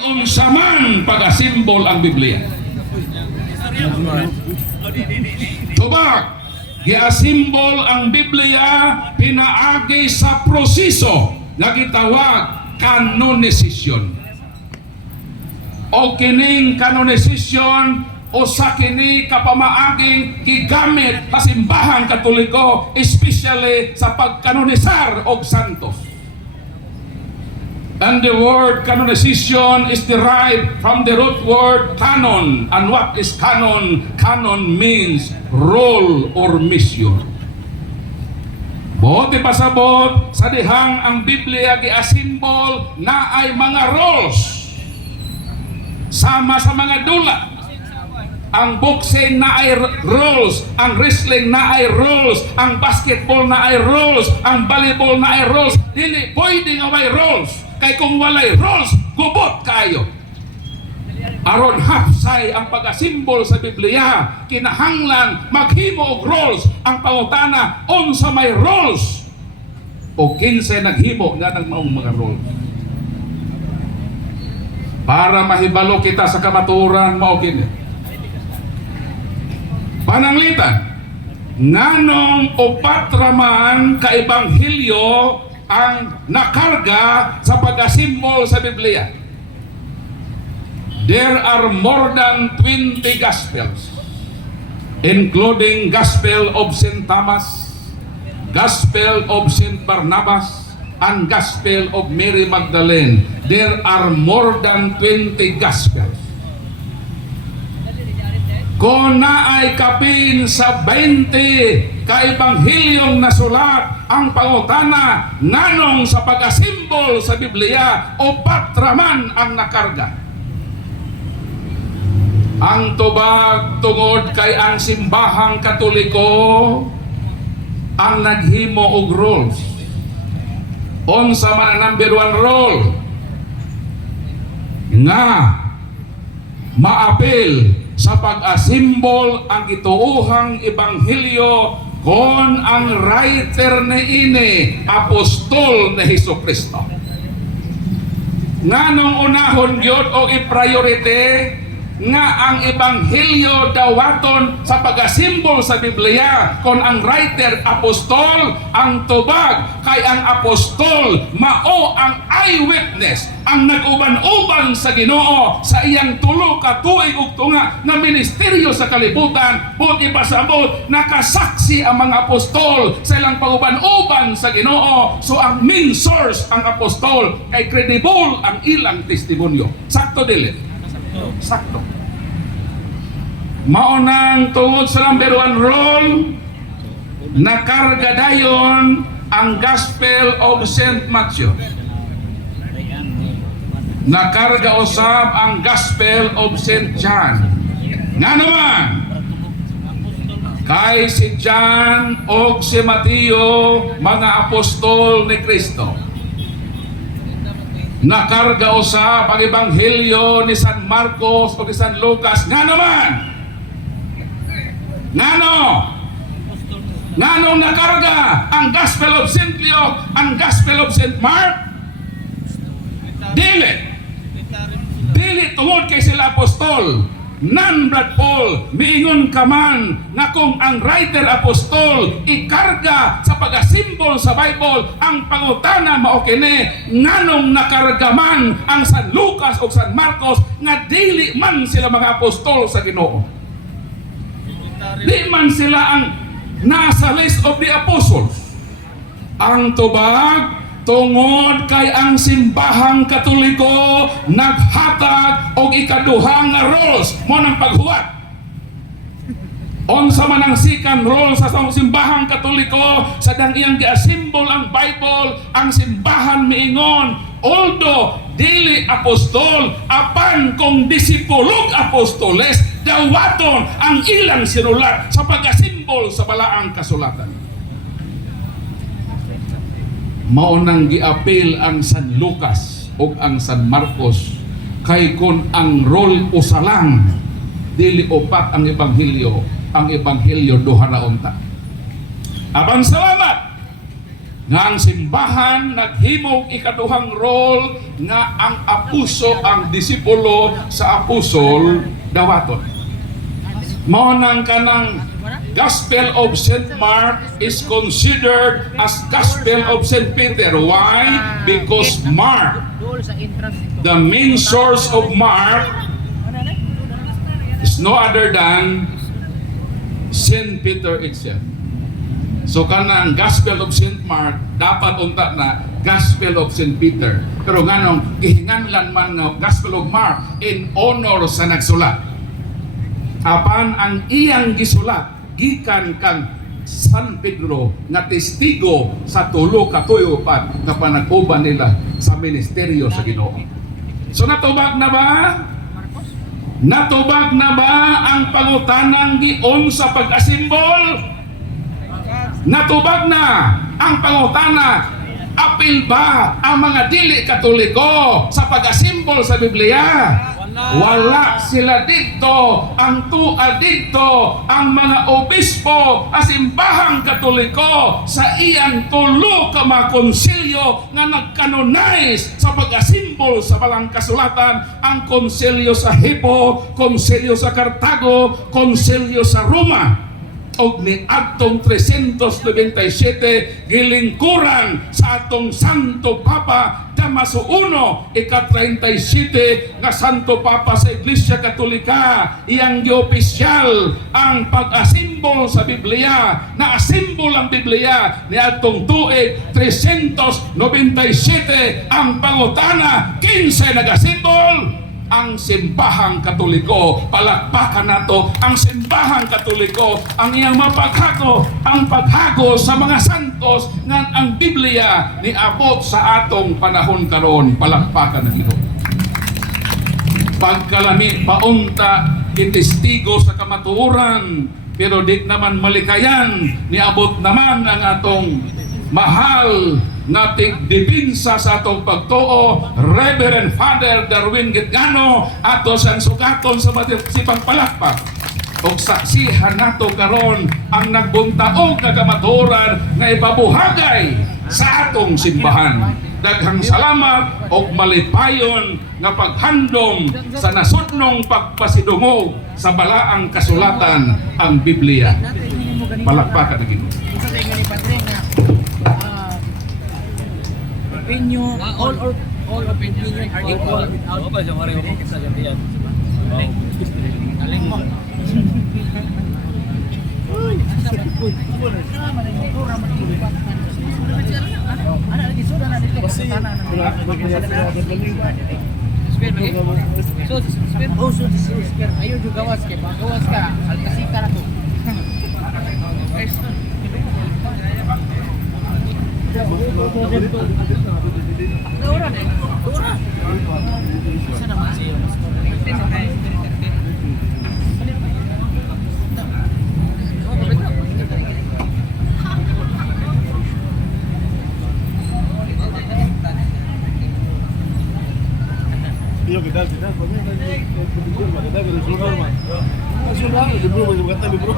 Unsa man pag-asimbol ang Biblia. Tubag, giasimbol ang Biblia pinaagi sa proseso nga gitawag kanonisasyon. O kining kanonisasyon o sa kini kapamaaging gigamit sa simbahan Katoliko, especially sa pagkanonisar og santos. And the word canonization is derived from the root word canon. And what is canon? Canon means role or mission. Buti pasabot sa dihang ang Biblia giasimbol na ay mga roles. Sama sa mga dula. Ang boxing na ay rules, ang wrestling na ay rules, ang basketball na ay rules, ang volleyball na ay rules. Dili pwede nga may rules. Kay kung walay rules, gubot kayo. Aron hapsay ang pag-asimbol sa Biblia, kinahanglan maghimo og rules. Ang pangutana, unsa may rules? O kinsa naghimo nga ng maong mga rules? Para mahibalo kita sa kamaturan, mao kini. Pananglitan, nganong upat raman ka ebanghelyo ang nakarga sa pag-asimbol sa Biblia. There are more than 20 Gospels, including Gospel of St. Thomas, Gospel of St. Barnabas, and Gospel of Mary Magdalene. There are more than 20 Gospels. Kung naay kapin sa 20 kaebanghilyong nasulat, ang pangutana, nganong sa pag-asimbol sa Biblia, upat raman ang nakarga. Ang tubag tungod kay ang simbahang Katoliko ang naghimo og rules. Unsa man ang number 1 rule? Nga maapil sa pag-asimbol ang gituuhang ebanghelyo kon ang writer niini apostol na Hesukristo. Nganong unahon gyud o i-priority nga ang ebanghelyo dawaton sa pag-asimbol sa Biblia kon ang writer apostol, ang tubag kay ang apostol mao ang eyewitness, ang nag-uban-uban sa Ginoo sa iyang tulo ka tuig ug tunga nga ministeryo sa kalibutan. Buti pasabot nakasaksi ang mga apostol sa ilang pag-uban-uban sa Ginoo. So ang main source ang apostol kay credible ang ilang testimonyo. Sakto dili? Sakto. Maunang tungod sa number 1 rule, nakarga dayon ang Gospel of St. Matthew. Nakarga usab ang Gospel of St. John. Nga naman, kay si John o si Mateo, mga apostol ni Kristo. Nakarga usab ang ebanghelyo ni San Marcos o ni San Lucas. Nga naman, Nanong nakarga ang Gospel of St. Luke, ang Gospel of St. Mark? Dili tungod kay sila apostol. Nan, Brad Paul, miingon ka man na kung ang writer apostol ikarga sa pag-asimbol sa Bible, ang pangutana mao kini, nganong nakarga man ang San Lucas o San Marcos nga dili man sila mga apostol sa Ginoo. Di man sila ang nasa list of the apostles. Ang tubag tungod kay ang simbahang Katoliko naghatag og ikaduhang nga rules mo ng paghuwat. Unsa man ang second rule sa simbahang Katoliko sa dang iyang giasimbol ang Bible, ang simbahan miingon, although dili apostol, apan kung disipulog apostoles, dawaton ang ilang sinulat sa pag-asimbol sa balaang kasulatan. Maunang giapil ang San Lucas o ang San Marcos kay kun ang role usalang dili upat ang ebanghelyo, ang ebanghelyo duha ra unta. Abang salamat nga ang simbahan naghimog ikaduhang role nga ang apuso, ang disipulo sa apostol dawaton. Mao nang kanang Gospel of St. Mark is considered as Gospel of St. Peter. Why? Because Mark, the main source of Mark, is no other than St. Peter itself. So kanang Gospel of St. Mark dapat unta na Gospel of St. Peter. Pero nganong gihinganlan man nga Gospel of Mark in honor sa nagsulat. Apan ang iyang gisulat gikan kang San Pedro nga testigo sa tulo ka tuyo-upat nga panag-uban nila sa ministeryo sa Ginoo. So natubag na ba? Natubag na ba ang pangutanang gion sa pag-asimbol? Natubag na ang pangutana, apil ba ang mga dili Katoliko sa pag-asimbol sa Biblia? Wala sila dito. Ang tua dito ang mga obispo at simbahang Katoliko sa iyang tulo ka mga konsilyo nga nagkanonize sa pag-asimbol sa balang kasulatan. Ang konsilyo sa Hippo, konsilyo sa Cartago, konsilyo sa Roma. Og ni atong 397 gilingkuran sa atong Santo Papa Damaso I, ika-37 nga Santo Papa sa Iglesia Katolika, iyang giopisyal ang pag-asimbol sa Biblia, na asimbol ang Biblia ni atong tuig 397 ang pangutana, 15 nag-asimbol. Ang simbahang Katoliko, palakpakan nato ang simbahang Katoliko, ang iyang mapaghago, ang paghago sa mga santos nga ang Biblia ni abot sa atong panahon karon, palakpakan na ito. Pagkalami paunta itestigo sa kamatuoran, pero di naman malikayan, ni abot naman ang atong mahal nga tigdipinsa sa atong pagtuo, Reverend Father Darwin Gitgano, ato sang sugaton sa matisipang palakpak. Og saksihan nato karon ang nagbuntaog nga kamatuoran nga ipabuhagay sa atong simbahan. Daghang salamat og malipayon nga paghandom sa nasudnong pagpasidungog sa balaang kasulatan, ang Biblia. Palakpakan na Ginoo. Opinion, all opinion are equal without ayo juga gawas ka alkasita na to. Sana masih. Yo, ¿qué tal? ¿Qué tal? Pues mira, ¿qué tal? Que resulta, hermano. Hace un año, bro, porque me encanta mi bro.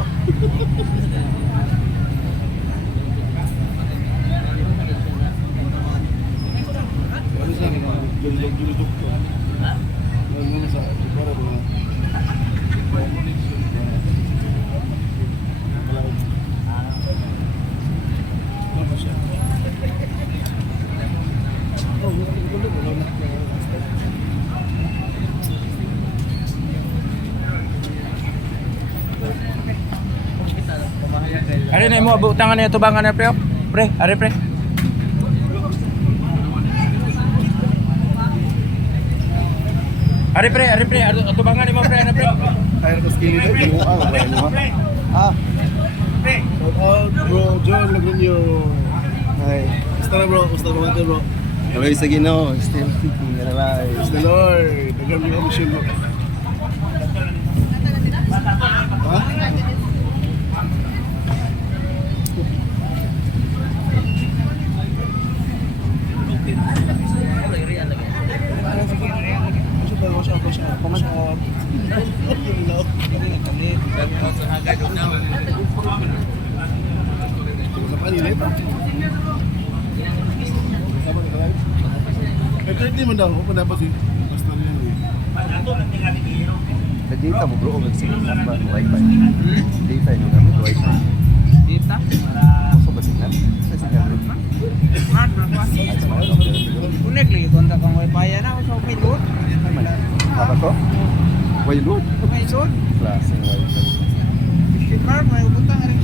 Ari na mo butangan na tubangan na pre. Pre, ari pre. Ari pre, tubangan mo pre, pre. Air ke sini deh, semua apa? Ah, shout out bro, John Lagranyo. Hai, Ustaz bro, Ustaz Mate bro. Praise the Ginoo, still alive. Praise the Lord. Dagan mi kami siya bro. Ha? Sa panilit? Ito hindi man daw, kung dapat si Pastor yan eh. Data mo bro, mag-sige ba? Wi-Fi. Data yung gamit, Wi-Fi. Dita. So ba signal? Sa signal rin. Smart na ko. Unik lagi kontak kang wifi na so may load. Apa to? Why load? May load. Klase ng Wi-Fi. Simar may utang rin.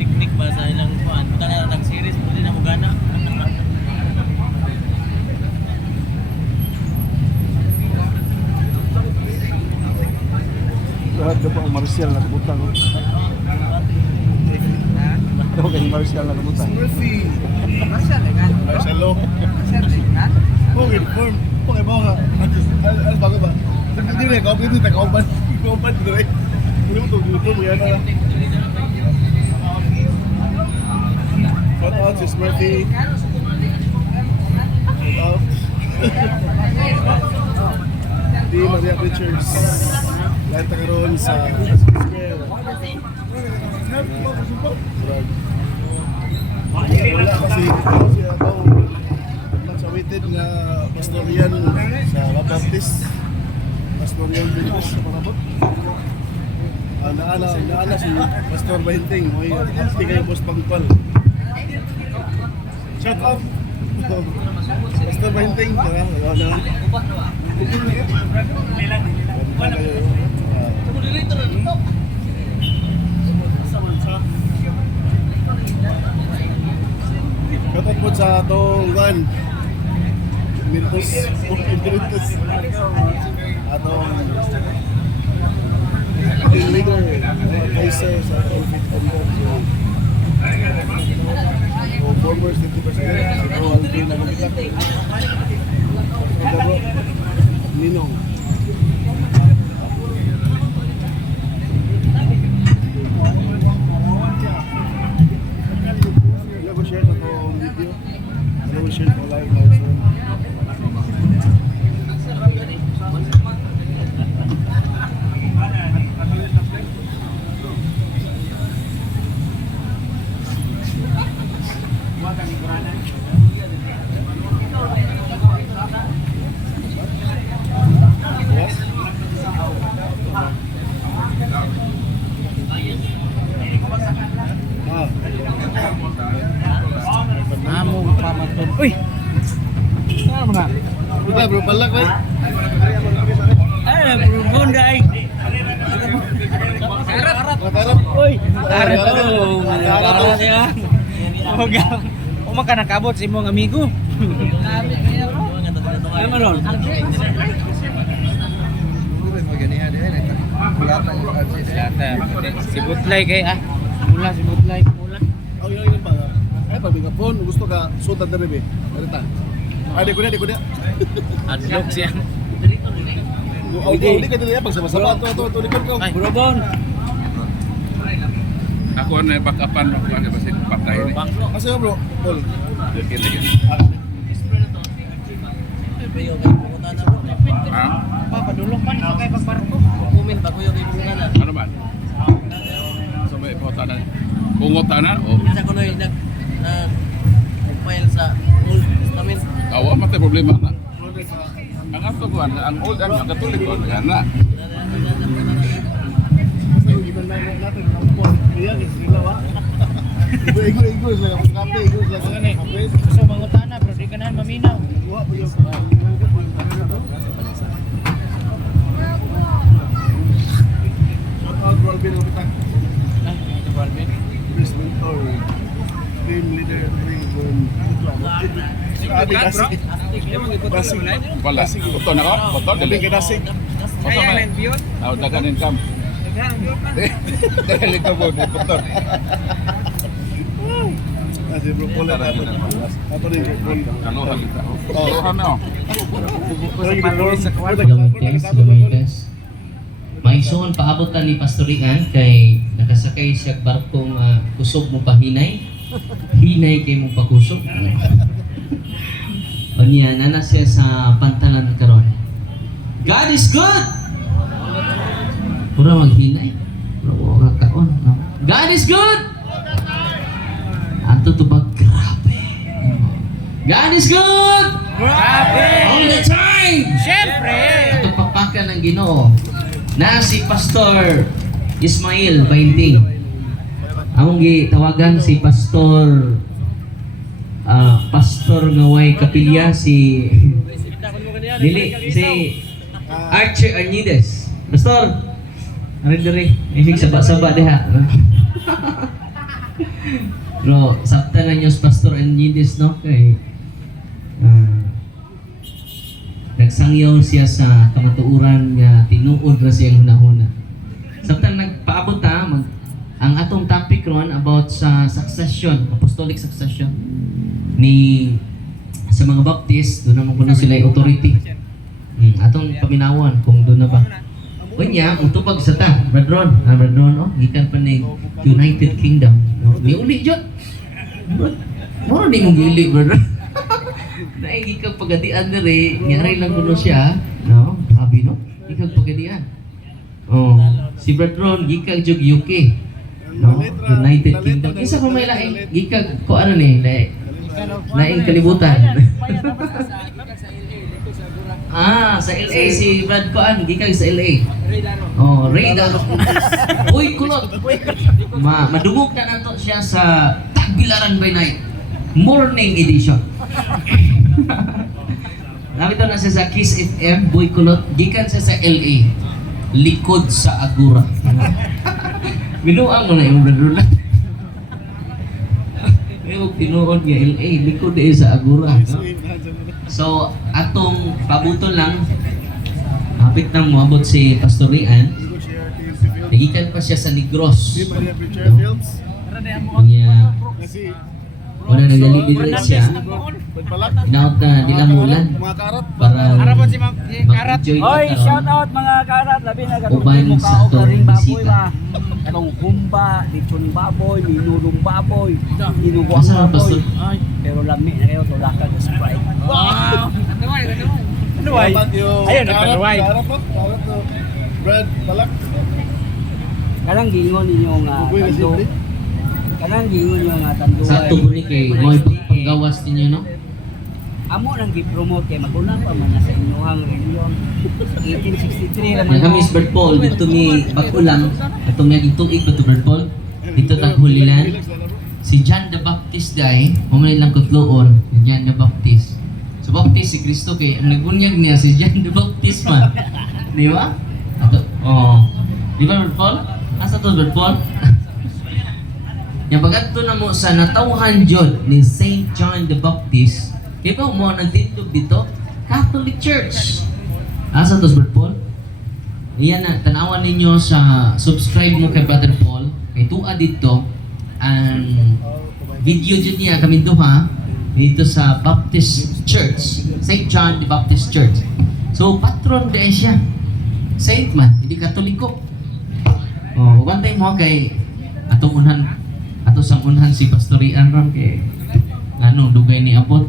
Teknik ba sa ilang kuan? Bukan na nag-series mo din na mo gana. Lahat ka pa ang Marcial na kabutang. Ito kay Marcial na kabutang. Murphy! Marshall kan. Marcelo! Marshall kan. Okay, form. Okay, bawa ka. Ano bago ba? Hindi na, kaupan dito, kaupan. Kaupan dito eh. Hindi mo ito, yan na. Shout out si Smurfy. Shout out. Di Maria Richards. Lahat na karoon sa Square. Wala kasi siya daw nagsawitin nga pastorian sa Baptist. Pastorian Venus sa Panabot. Naala si Pastor Bahinting. Hindi kayo Boss Pangpal. Shout out! Pastor Bahinting. Shout out po sa atong van. Mintos. Atong team leader, advisor sa Outfit Control. So, former city president, so, Alvin Nagamitak. Bro, Ninong. Ano ko share sa itong video? Ano ko share ko live also? Amo pamaton. Uy. Sama nga. Udah bro, balak right? Ay, bunda ay. Matarap. Uy. Ara to. Ara siya. Uma ka nakabot sa imong amigo. Ano ron? Si Butlay kay Mula si Butlay. Ang yun pa. Ay, pag nga phone, gusto ka sutan na rin eh. Marita. Ay, di ko na. Adlock siya. Hindi ka din pag sama-sama. Ito, likod ko. Ay, Brobon. Ako na backupan mo kung ano ba si patay ni. Kasi bro, Paul. Kaya Ha? Padulong pa sa kay pagbarko. Kumin ba kuya kay bunga na? Ano ba? So may pangotanan. Pangotanan o Bisa ko noy nag file sa Old Testament. awa mate problema na. Ang ato ko ang old ang Katolik ko na. Kasi yung iban lang natin, ang Paul. Iyan, sila wa. Igos lang, kape, igos lang. Kape. So mangutana bro, di ka na maminaw. Wa po yung shout out bro, Alvin Nagamitak. Ay, ito Balvin. Chris Mentor. Team leader, Abi Dasig. Dasig. Wala. Buto na ko. Buto Abi dili. ka Dasig. Kaya lang biyot. Aw dagan income. Daghang biyot man. Dili ko mo buto. Kasi bro, Paul at ato. Ato rin bro, Paul. Kaluhan kita. Kaluhan na. Gamites, gamites. Maigsoon paabot ta ni Pastorian kay nakasakay siya barkong kusog mo pahinay. Hinay kay mo pakusog. O niya, nana siya sa pantalan karon. God is good! Pura maghinay. Pura kakaon. God is good! Ato to ba? Grabe. God is good! All the time! Ito papakan ng Ginoo na si Pastor Ismail Bainting. Among gitawagan si Pastor Pastor ngaway kapilya si Archer Arnides. Pastor, ari isig saba-saba diha. Bro, sabta na niyo si Pastor Arnides no kay nagsangyaw siya sa kamatuoran nga tinuod ra siyang hunahuna. Sabta nagpaabot ang atong topic ron about sa succession, apostolic succession ni sa mga Baptist, doon naman kuno sila yung authority. Atong paminawan kung doon na ba. Kunya, utupag sa ta, Brad Ron, oh, gikan pa ni United Kingdom. No? Niuli dyan. Moro di mong gili, Brad Ron. Naigikang pagadian na rin, nyari lang kuno siya. No? Grabe, no? Ikang pagadian. Oh, si Brad Ron, gikang jug UK. No? United Kingdom. Isa pa may laing, gikang, ko ano ni, laing kalibutan. Sa LA si Brad Koan, gikag sa LA. Oh, radar. Uy, kulot. Madungog na nato siya sa Tagbilaran by Night. Morning edition. Namito na siya sa Kiss FM, Boy Kulot. Gikan siya sa LA. Likod sa Agura. Binuang mo na yung brother. Yung tinuod niya LA, likod sa Agura. No? So, atong pabuton lang, hapit nang moabot si Pastor Rian, nagikan pa siya sa Negros. Kanya, wala nagalibid rin siya. Inaot na dilamulan para mag-enjoy Oy, na shout out mga karat, labi na uban sa atong bisita. Katong kumba, lechon baboy, minulong baboy, dinuguang Asa ang Pastor? baboy. Pero lami na kayo, tulakan sa Sprite. Wow! Ano ay? Ayun, nagpanuway. Brad, balak. Kanang gingon ninyo nga tando. Kanang gingon ninyo nga tando. Sa tubo ni kay Moy paggawas ninyo, no? Amo nang gi-promote kay magulang pa man na sa inyong reliyon. 1863 naman. Kami si Bert Paul, dito ni Bakulang, atong naging tuig ba ito Bert Paul? Dito taghulilan. Si John the Baptist dai, mamay lang kutloon, si John the Baptist. So Baptist si Kristo kay ang nagbunyag niya si John the Baptist man. Di ba? Ato, di ba Bert Paul? Asa to Bert Paul? Yang bagadto na mo sa natawhan jud ni Saint John the Baptist. Di ba mo nagtindog dito? Catholic Church. Asa to Bert Paul? Iyan na, tanawan ninyo sa subscribe mo kay Brother Paul. Kay tuwa dito ang video dyan niya kami duha dito sa Baptist Church, St. John the Baptist Church. So patron din siya, saint man, hindi katoliko. One time mo kay atong sang unhan si Pastor Ian ram kay dugay ni abot.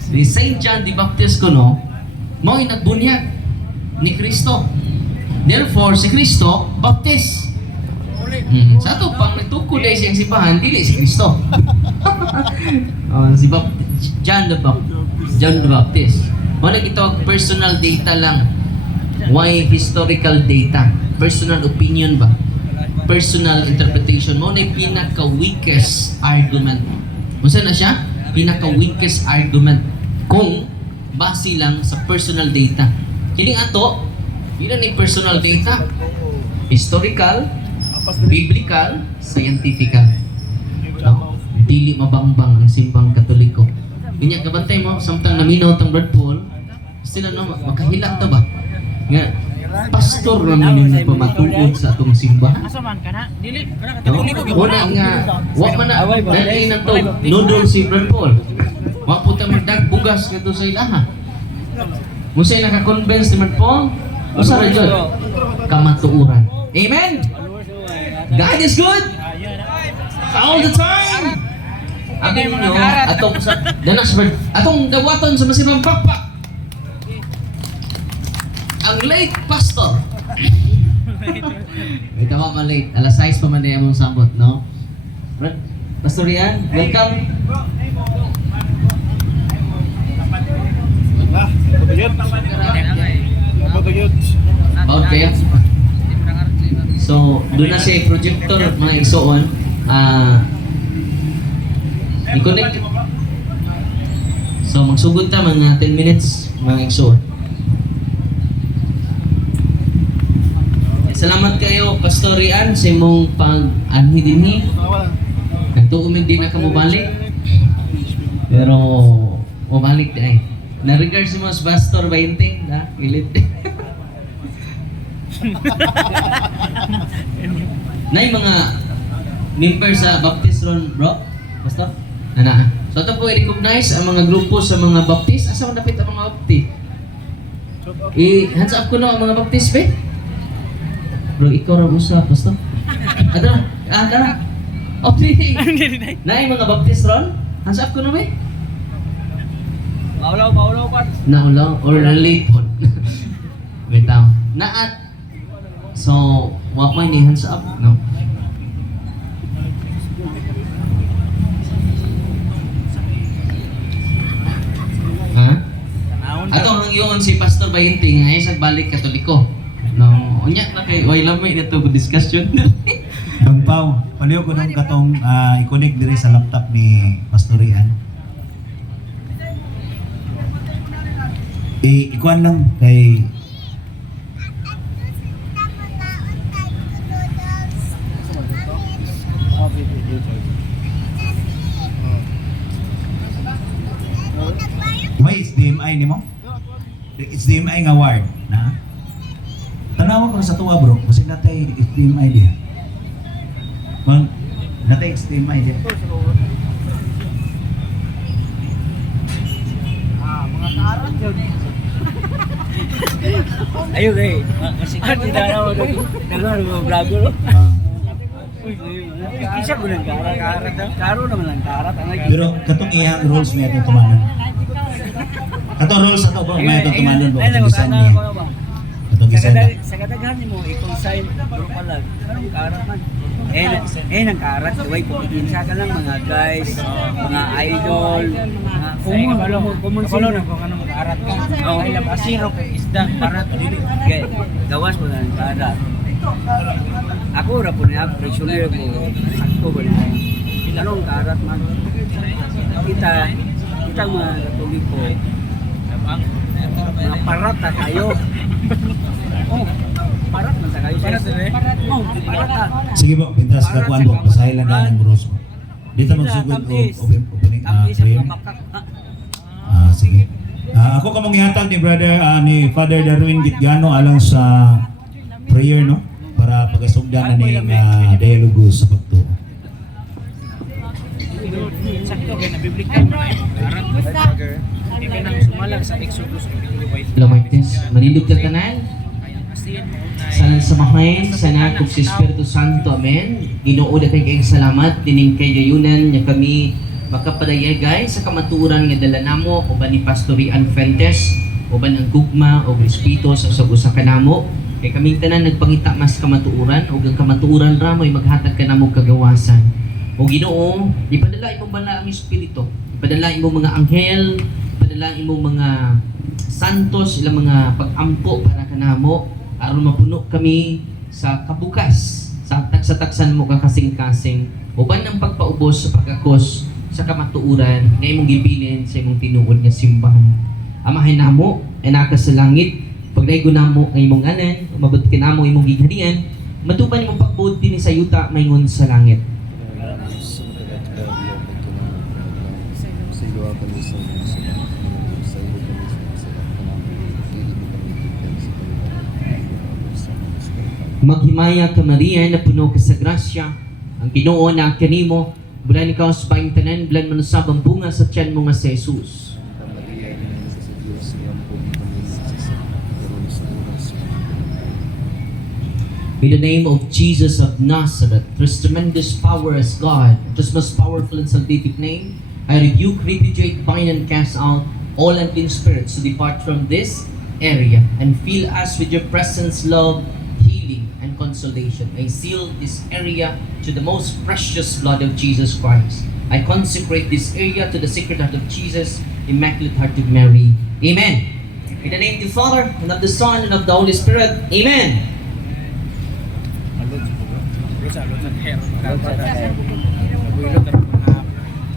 Si St. John the Baptist ko no, mo nagbunyag ni Kristo. Therefore si Kristo Baptist. Sa ato pang nagtukod ay siyang simbahan, dili si Kristo. Si John the Baptist. Wala gitawag personal data lang. Why historical data? Personal opinion ba? Personal interpretation mo na pinaka-weakest argument. Musa na siya? Pinaka-weakest argument kung base lang sa personal data. Kining ato, yun ni personal data. Historical, biblical, scientifical. No? Dili mabangbang ang simbang Katoliko. Kanya kabantay mo, samtang naminaw tang Brad Paul, sila no, makahilak ta ba? Nga, pastor namin yung nagpamatuod sa atong simbahan. Asaman ka na? Dili. Wala nga, wak man na, dahil na to, noodle si Brad Paul. Wak po tayo magdagbugas nga to sa ilaha. Musa'y nakakonvince ni Brad Paul, usa ra jud kamatuoran. Amen? God is good all the time. Abi mo atong sa danas atong dawaton sa masibang pakpak. Ang late pastor. Ito ka late. Alas 6 pa man na mong sambot, no? Pastor Rian, welcome. Nah, patagit. Patagit. Baon kayo. So, doon na si projector mga igsoon. I-connect. So, magsugod ta mga 10 minutes mga igsoon. Salamat kayo, Pastor Rian, sa imong pag-anhi dinhi. Nagtuumig din na ka mo balik. Pero, balik din eh. Na-regard si mas Pastor 20, na? Ilit. Nay mga member sa Baptist ron, bro? Pastor? Nana. So ito po i-recognize ang mga grupo sa mga Baptist. Asa man dapit ang mga Baptist? Hands up ko na ang mga Baptist, be? Bro, ikaw rin usap, Pastor. Ada? Okay. Nay mga Baptist ron? Hands up ko na, be? Maulaw pa. Naulaw or late po. Wait lang. Naat. So, what may ni hands up? No. Ha? Ato ang yun si Pastor Bayinting ay sa balik Katoliko. No, unya na kay way lamay na to discussion. Dong Pao, paliw ko nung katong i-connect diri sa laptop ni Pastor Rian. Ikuan lang kay may HDMI nimo? HDMI nga word na. Tanawa ko sa tuwa bro, kasi natay HDMI diha. Man, natay HDMI diha. Mga karat yun. Ayun eh. Masikat yung dalawa. Dalawa mga vlogger. Isa ko ng karat. Karo naman ang karat. Pero katong iyang rules niya itong tumanon. Katong rules ato bro, may itong tumanon bro. Katong gisan niya. Katong gisan niya. Sa kadaghan mo, i-consign bro pala. Anong karat man? Ang karat. Huwag kumpinsya ka lang mga guys, mga idol, mga common sino na kung anong karat ka. Ay labasiro kay isda para dili. Gawas mo na ang karat. Ako ra po niya prisoner ko. Sakto ba niya? Anong karat man? Kita mga Katoliko. Mga parat na kayo. Oh, parat man kayo. Oh, parat ka. Sige po, pintas kakuan po, basahin lang na ng rules mo. Dito magsugod o opening prayer. Sige. Ako kamong ihatag ni brother ni Father Darwin Gitgano alang sa prayer no para pagasugdan na ni dialogo sa pagtuo. Sakto kay nabiblikan. Hindi nang sumalang sa Exodus. Hello Martins, manindog ka tanan. Sana samahain, sana kung si Espiritu Santo, amen. Ginoo da kay kayong salamat, dining kay gayunan nga kami makapadayag guys sa kamaturan nga dala namo uban ni Pastor Rian Fuentes, uban ang gugma o Espiritu sa usa kanamo. Kay kaming tanan nagpangita mas kamatuoran ug ang kamatuoran ra mo'y maghatag kanamo kagawasan. O Ginoo, ipadala imong bala ang Espiritu, ipadala imong mga anghel, ipadala imong mga santos, ilang mga pag-ampo para kanamo aron mapuno kami sa kabukas sa taksa-taksan mo kakasing-kasing uban ng pagpaubos sa pagkakos sa kamatuoran nga imong gibilin sa imong tinuod nga simbahan. Amahay namo ay naka sa langit, pagdaygo namo ang imong anan, mabot namo imong gigharian, matupan imong pagbuot dinhi sa yuta mayngon sa langit. Maghimaya ka Maria na puno ka sa grasya, ang Ginoo na kanimo, bulan ikaw sa paing tanan, bulan manusab ang bunga sa tiyan mo nga si Jesus. In the name of Jesus of Nazareth, whose tremendous power as God, whose most powerful and salvific name, I rebuke, repudiate, bind, and cast out all unclean spirits to depart from this area and fill us with your presence, love, healing, and and consolation. I seal this area to the most precious blood of Jesus Christ. I consecrate this area to the Sacred Heart of Jesus, Immaculate Heart of Mary. Amen. In the name of the Father, and of the Son, and of the Holy Spirit. Amen.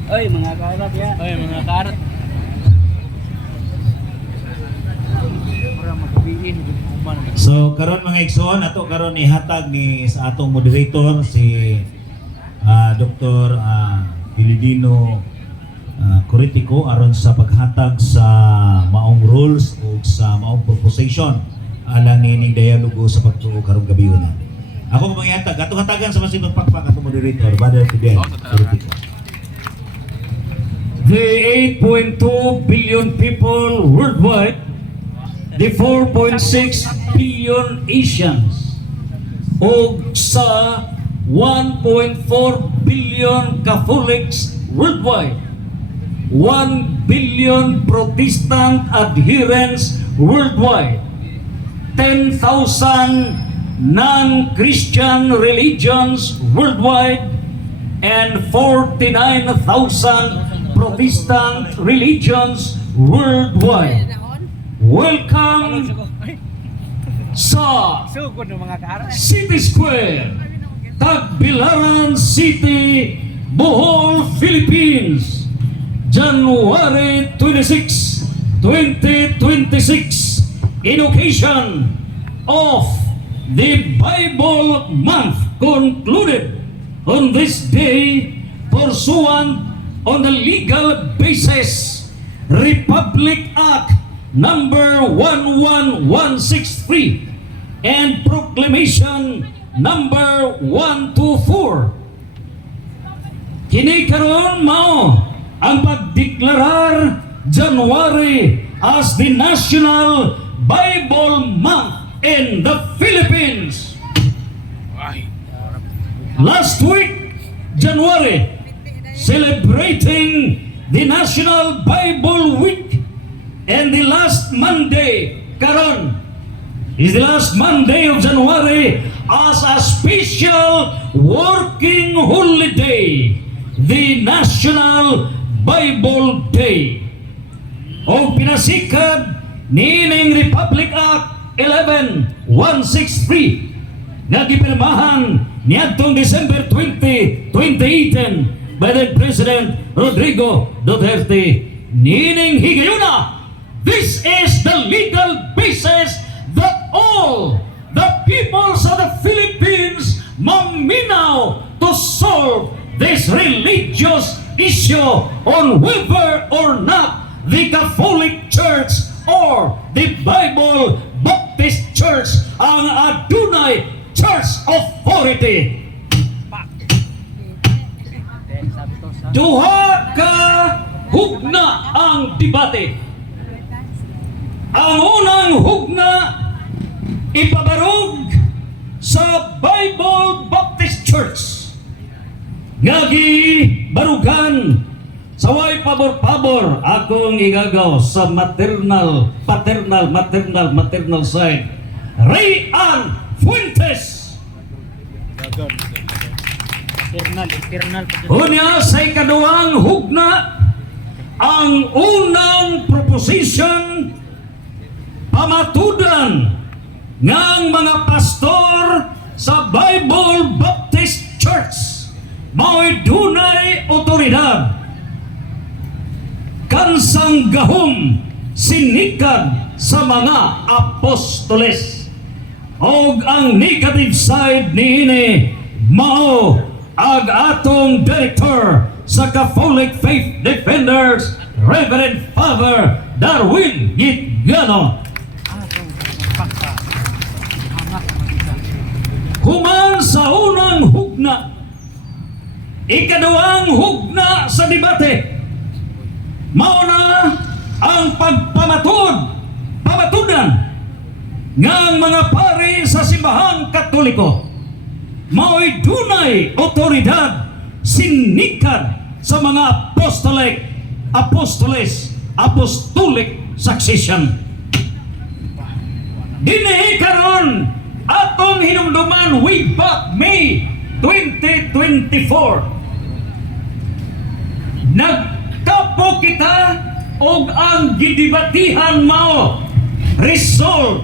Oy, mga karat ya. Oy, mga karat. Para magbiin human. So karon mga igsoon, ato karon ihatag ni sa atong moderator si Dr. Pilidino Coritico aron sa paghatag sa maong rules o sa maong proposition alang nining dialogo sa pagtuo karong gabi na. Ako ko manghatag atong hatagan sa masibang pakpak atong moderator, Brother Fidel Coritico. The 8.2 billion people worldwide, the 4.6 billion Asians, o sa 1.4 billion Catholics worldwide, 1 billion Protestant adherents worldwide, 10,000 non-Christian religions worldwide, and 49,000 Protestant religions worldwide. Welcome sa Sugod ng mga karat. City Square, Tagbilaran City, Bohol, Philippines, January 26, 2026, in occasion of the Bible Month concluded on this day pursuant on the legal basis Republic Act number 11163 and Proclamation number 124. Kini karon mao ang pagdeklarar January as the National Bible Month in the Philippines. Last week, January, celebrating the National Bible Week, and the last Monday, karon, is the last Monday of January as a special working holiday, the National Bible Day. O pinasikad nining Republic Act 11163 nga gipirmahan niadtong December 20, 2018 by the President Rodrigo Duterte. Nining higayuna, this is the legal basis that all the peoples of the Philippines maminaw to solve this religious issue on whether or not the Catholic Church or the Bible Baptist Church ang adunay church authority. Duha ka hugna ang debate. Ang unang hugna ipabarog sa Bible Baptist Church. Ngagi barugan sa way pabor-pabor akong igagaw sa maternal side. Rayan Fuentes. Eternal. Unya sa ikaduhang hugna, ang unang proposition pamatudan ngang mga pastor sa Bible Baptist Church mao'y dunay otoridad kansang gahom sinikad sa mga apostoles. Og ang negative side niini mao ang atong director sa Catholic Faith Defenders, Reverend Father Darwin Gitgano. Human sa unang hugna, ikaduhang hugna sa debate, mauna ang pamatudan ngang mga pari sa simbahang Katoliko mao'y dunay otoridad sinikad sa mga apostolic succession. Dinhi karon atong hinumduman way back May 2024. Nagtapo kita og ang gidibatihan mao resolve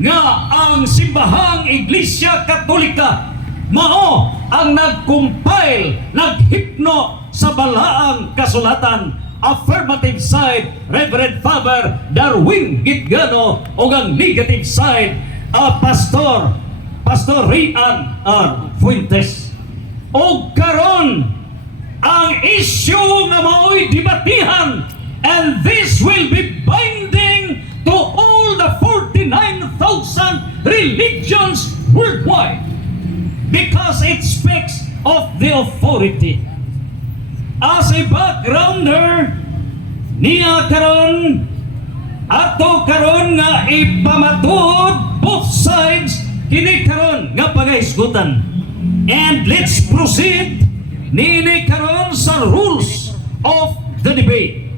nga ang simbahang Iglesia Katolika mao ang nag-compile, naghipno sa balaang kasulatan. Affirmative side, Reverend Father Darwin Gitgano, o ang negative side, Pastor Rian Fuentes. O karon ang issue nga mao'y debatihan, and this will be binding to all the 49,000 religions worldwide because it speaks of the authority. As a backgrounder, niya karon ato karon nga ipamatud both sides kini karon nga pagahisgutan. And let's proceed nini karon sa rules of the debate.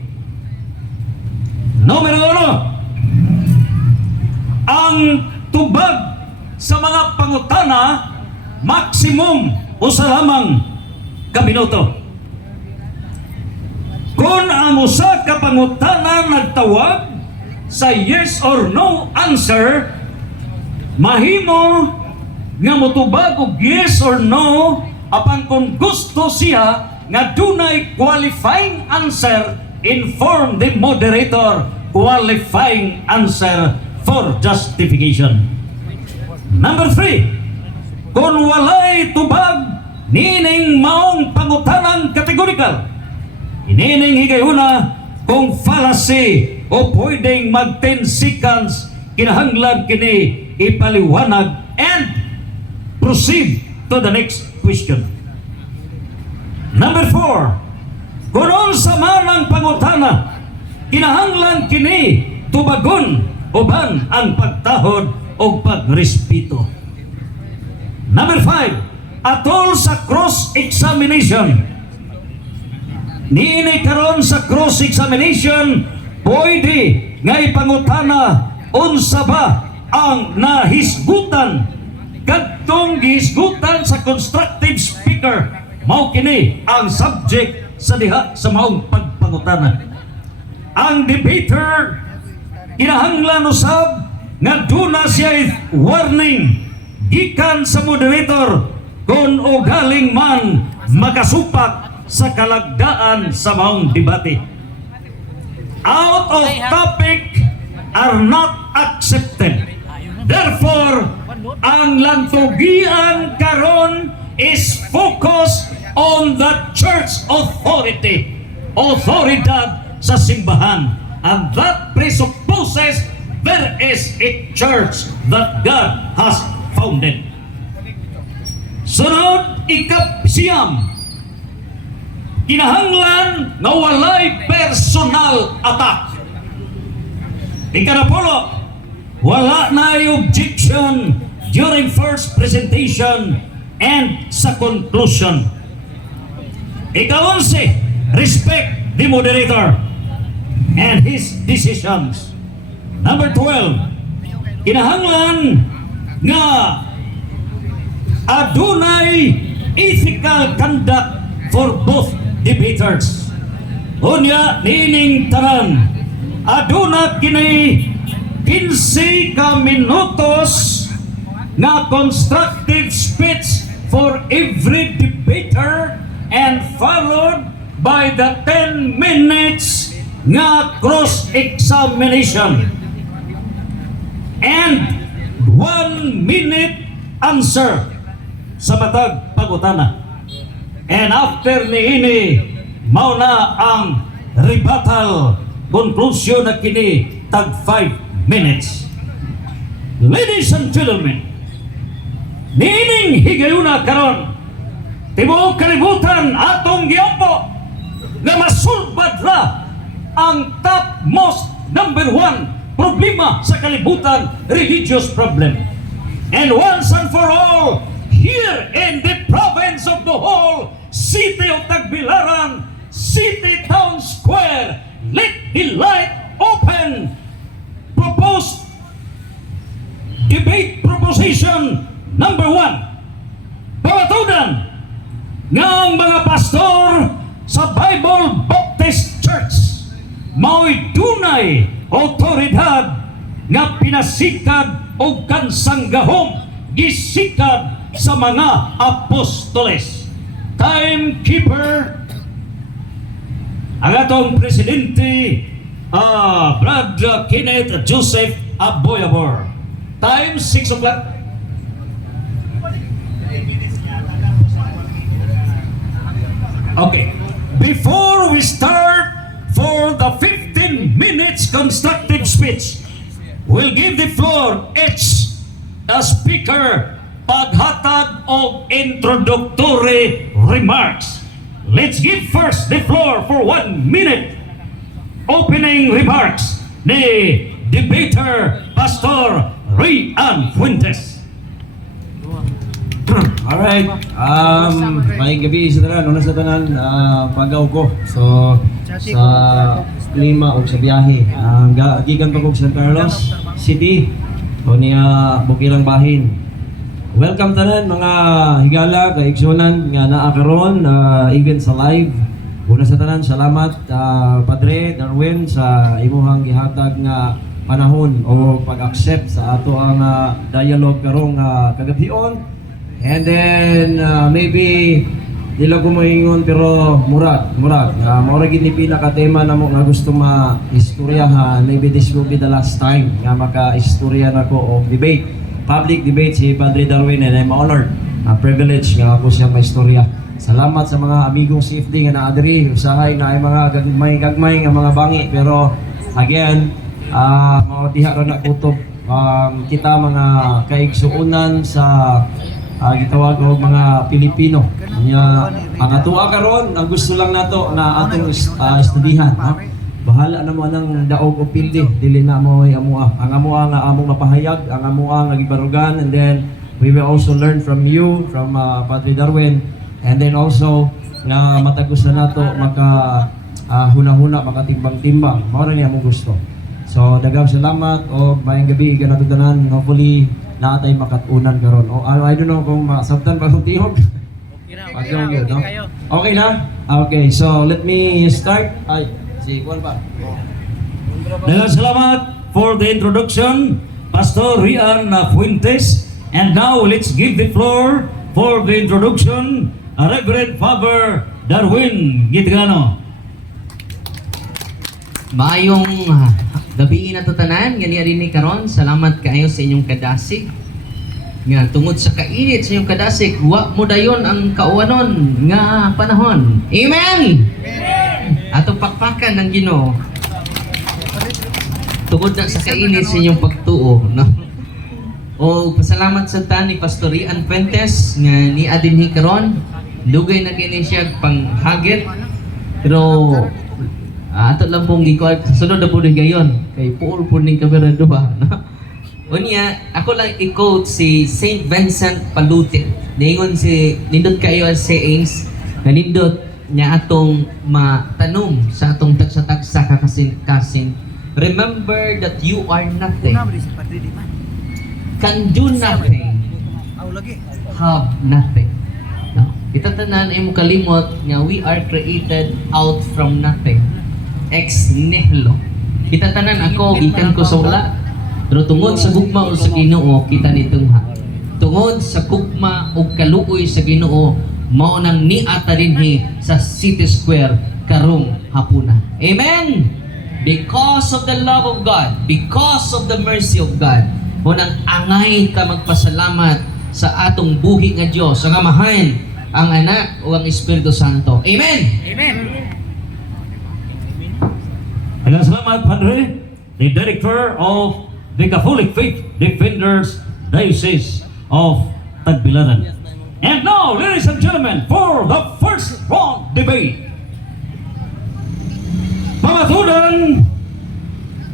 Numero 1, ang tubag sa mga pangutana maximum o sa lamang kaminuto. Kung ang usa ka pangutana nagtawag sa yes or no answer, mahimo nga motubag og yes or no apan kung gusto siya nga dunay qualifying answer, inform the moderator qualifying answer for justification. Number 3, kung walay tubag nining maong pangutanang categorical, inining higayuna kung fallacy o pwedeng mag 10 seconds kinahanglan kini ipaliwanag and proceed to the next question. Number 4, kung unsa man ang pangutana kinahanglan kini tubagon uban ang pagtahod o pagrespeto. Number 5, atol sa cross-examination. Niini karon sa cross-examination, pwede nga ipangutana unsa ba ang nahisgutan kadtong gihisgutan sa constructive speaker. Mao kini ang subject sa diha sa maong pagpangutana. Ang debater kinahanglan usab nga duna siya warning gikan sa moderator kung ugaling man makasupak sa kalagdaan sa maong debate. Out of topic are not accepted. Therefore, ang lantugian karon is focused on the church authority, autoridad sa simbahan, and that presupposes there is a church that God has founded. Sunod, ikapsiyam, kinahanglan nga walay personal attack. Ikanapulo, wala na objection during first presentation and sa conclusion. Ika-11, respect the moderator and his decisions. Number 12, kinahanglan nga adunay ethical conduct for both debaters. Unya nining tanan aduna kini 15 ka minutos na constructive speech for every debater and followed by the 10 minutes nga cross-examination and 1 minute answer sa matag pagutana. And after niini, mao na ang rebuttal conclusion na kini tag 5 minutes. Ladies and gentlemen, niining higayuna karon tibuok kalibutan atong giampo nga masulbad ra ang topmost number 1 problema sa kalibutan, religious problem. And once and for all, here in the province of Bohol, city of Tagbilaran, city town square, let the light open. Proposed debate proposition Position number 1. Pangatudan ng mga pastor sa Bible Baptist Church mao'y dunay otoridad nga pinasikad o kansanggahom gisikad sa mga apostoles. Timekeeper ang atong presidente, Brad Kenneth Joseph Aboyabor. Time 6 o'clock. Okay. Before we start for the 15 minutes constructive speech, we'll give the floor each a speaker paghatag og introductory remarks. Let's give first the floor for 1 minute opening remarks ni debater Pastor Rian Fuentes. Alright, maayong gabi sa tanan, una sa tanan, pagaw ko. So, sa klima o sa biyahe. Gikan pa ko sa San Carlos City, o niya Bukirang Bahin. Welcome tanan mga higala, kaigsunan nga naa karon even sa live. Una sa tanan, salamat Padre Darwin sa imuhang gihatag nga panahon o pag-accept sa ato ang dialogue karong kagabion. And then maybe dila ko moingon pero murag gid ni pila ka tema namo nga gusto ma-istoryahan. Maybe this will be the last time nga maka-istorya nako og debate, public debate si Padre Darwin, and I'm honored, privilege nga ako siya ma-istorya. Salamat sa mga amigong CFD nga naa diri, usahay na ay mga gagmay nga mga bangi, pero again mao diha ra na kutob kita mga kaigsuonan sa gitawag og mga Pilipino. Ang atuwa karon, ang gusto lang nato na atong estudihan, bahala na mo nang daog o pildi, dili na mo ay amua. Ang amua nga among mapahayag, ang amua nga gibarugan, and then we will also learn from you, from Padre Darwin, and then also nga matagos na nato maka huna-huna, makatimbang-timbang. Mao ra ni among gusto. So daghang salamat o maayong gabi kanatong tanan. Hopefully natay makatunan karon. O I don't know kung masabtan ba kung tihog. Okay na? Okay, so let me start. Ay, si Juan pa. Daghang salamat for the introduction, Pastor Rian Fuentes. And now let's give the floor for the introduction, Reverend Father Darwin Gitigano. Maayong gabi na to tanan, nga niya rin ni karon. Salamat kayo sa inyong kadasig. Nga tungod sa kainit sa inyong kadasig, wa mo dayon ang kauwanon nga panahon. Amen. Ato pakpakan ng Ginoo. Tungod na sa kainit sa inyong pagtuo, no? O pasalamat sa tani Pastor Rian Fuentes nga ni adinhi karon. Dugay na kini siya panghagit. Pero ato lang pong gikuha, sunod na po rin gayon. Kay puol po ning kamera ba? Unya, ako lang i-quote si St. Vincent Palutin. Ningon si, nindot kayo as sayings, na nindot niya atong matanong sa atong tagsa-tagsa kakasing-kasing. Remember that you are nothing. Can do nothing. Have nothing. No. Kita tanan ay mo kalimot nga we are created out from nothing. Ex nihilo. Kita tanan ako gikan ko sa wala. Pero tungod sa gugma o sa Ginoo kita nitungha. Tungod sa gugma o kaluoy sa Ginoo mao nang niata dinhi sa City Square karong hapuna. Amen. Because of the love of God, because of the mercy of God, mo nang angay ka magpasalamat sa atong buhi nga Dios, ang Amahan, ang Anak o ang Espiritu Santo. Amen. Amen. Daghang salamat, Padre, the Director of the Catholic Faith Defenders Diocese of Tagbilaran. And now, ladies and gentlemen, for the first round debate. Pangatudan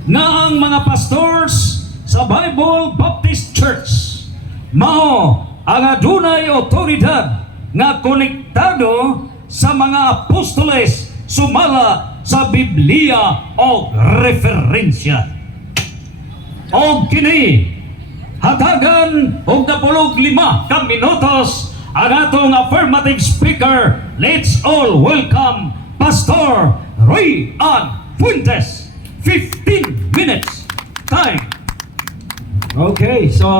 na ang mga pastors sa Bible Baptist Church mao ang adunay otoridad nga konektado sa mga apostoles sumala sa Biblia o referensya. O kini hatagan og 15 ka minutos ang atong affirmative speaker. Let's all welcome Pastor Roy Ann Fuentes. 15 minutes time. Okay, so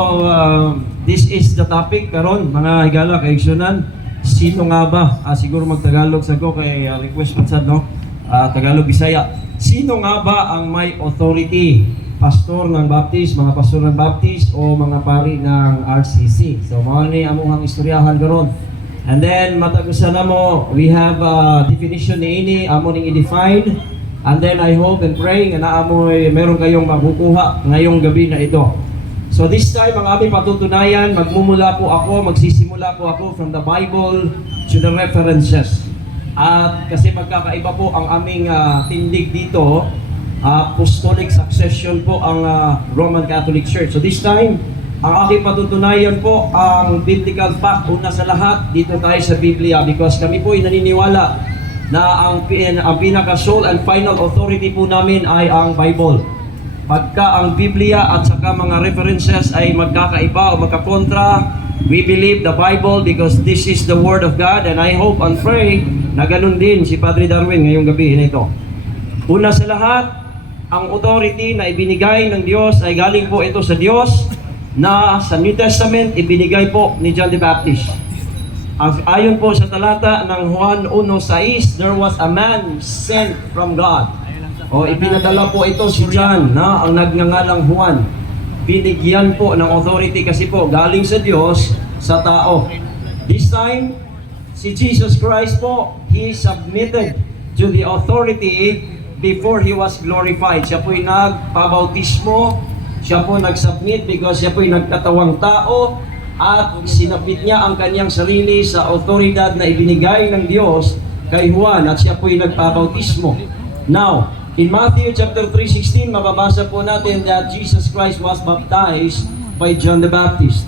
this is the topic karon mga higala kaigsunan. Sino nga ba? Siguro magtagalog sa ko kay request man sad no. Tagalog Bisaya. Sino nga ba ang may authority? Pastor ng Baptist, mga pastor ng Baptist o mga pari ng RCC. So mao ni among istoryahan karon. And then matagusan na mo, we have a definition ni ini amo ning i-define. And then I hope and pray nga naamoy meron kayong makukuha ngayong gabi na ito. So this time, ang aming patutunayan, magmumula po ako, magsisimula po ako from the Bible to the references. At kasi magkakaiba po ang aming tindig dito, apostolic succession po ang Roman Catholic Church. So this time, ang aking patutunayan po, ang biblical fact, una sa lahat, dito tayo sa Biblia because kami po ay naniniwala na ang pinaka-sole and final authority po namin ay ang Bible. Pagka ang Biblia at saka mga references ay magkakaiba o magkakontra, we believe the Bible because this is the Word of God, and I hope and pray na ganun din si Padre Darwin ngayong gabi nito. Una sa lahat, ang authority na ibinigay ng Diyos ay galing po ito sa Diyos na sa New Testament ibinigay po ni John the Baptist. Ayon po sa talata ng Juan 1:6, there was a man sent from God. O ipinadala po ito si John na ang nagngangalang Juan. Binigyan po ng authority kasi po galing sa Diyos sa tao. This time, si Jesus Christ po, He submitted to the authority before He was glorified. Siya po'y nagpabautismo, siya po nag-submit because siya po'y nagkatawang tao at sinabit niya ang kanyang sarili sa autoridad na ibinigay ng Diyos kay Juan at siya po'y nagpabautismo. Now, in Matthew chapter 3:16, mababasa po natin that Jesus Christ was baptized by John the Baptist.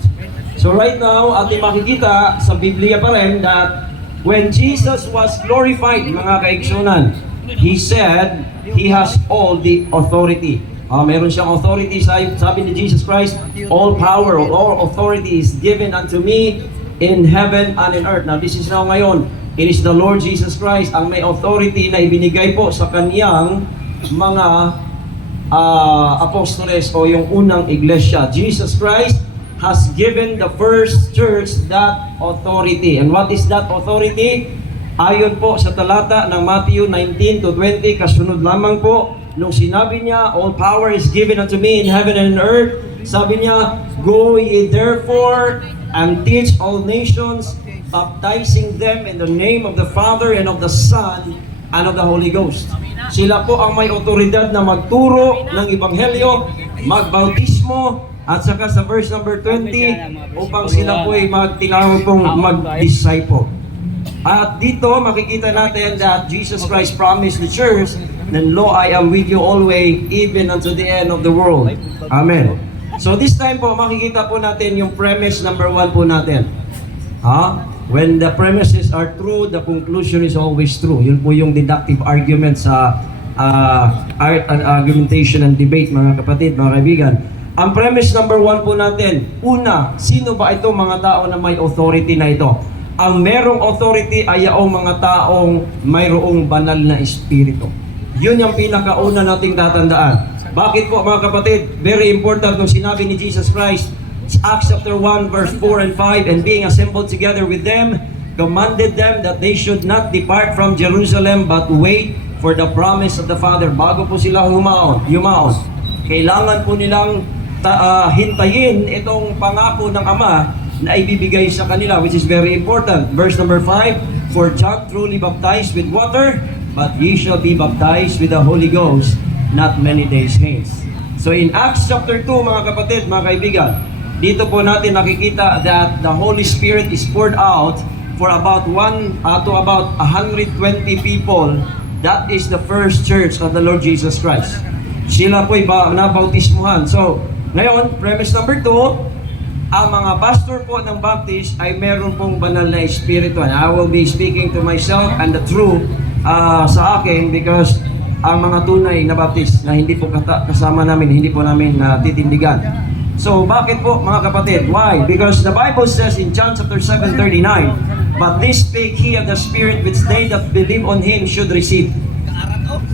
So right now, ating makikita sa Biblia pa rin that when Jesus was glorified, mga kaigsunan, He said, He has all the authority. Meron siyang authority, sabi ni Jesus Christ, all power, all authority is given unto me in heaven and in earth. Now this is now ngayon, it is the Lord Jesus Christ ang may authority na ibinigay po sa kaniyang mga apostoles o yung unang iglesia. Jesus Christ has given the first church that authority. And what is that authority? Ayon po sa talata ng Matthew 19-20, kasunod lamang po, nung sinabi niya, all power is given unto me in heaven and in earth, sabi niya, go ye therefore and teach all nations, baptizing them in the name of the Father and of the Son and of the Holy Ghost. Sila po ang may otoridad na magturo ng Ebanghelyo, magbautismo, at saka sa verse number 20, upang sila po ay magtinawag pong mag-disciple. At dito makikita natin that Jesus Christ promised the church, "And lo, I am with you always, even unto the end of the world." Amen. So this time po, makikita po natin yung premise number 1 po natin. When the premises are true, the conclusion is always true. Yun po yung deductive argument sa argumentation and debate, mga kapatid, mga kaibigan. Ang premise number 1 po natin, una, sino ba ito mga tao na may authority na ito? Ang merong authority ay ang mga taong mayroong banal na espiritu. Yun yung pinakauna nating tatandaan. Bakit po mga kapatid? Very important nung sinabi ni Jesus Christ, Acts chapter 1 verse 4 and 5, and being assembled together with them, commanded them that they should not depart from Jerusalem but wait for the promise of the Father. Bago po sila yumaon, kailangan po nilang hintayin itong pangako ng Ama na ibibigay sa kanila, which is very important. Verse number 5, for John truly baptized with water, but ye shall be baptized with the Holy Ghost not many days hence. So in Acts chapter 2, mga kapatid, mga kaibigan, dito po natin nakikita that the Holy Spirit is poured out for about 100 to about 120 people. That is the first church of the Lord Jesus Christ. Sila po'y nabautismuhan. So, ngayon, premise number 2, ang mga pastor po ng Baptist ay meron pong banal na espiritu. And I will be speaking to myself and the truth sa akin because ang mga tunay na Baptist na hindi po kasama namin, hindi po namin titindigan. So bakit po mga kapatid? Why? Because the Bible says in John chapter 7:39, "But this spake he of the Spirit which they that believe on him should receive."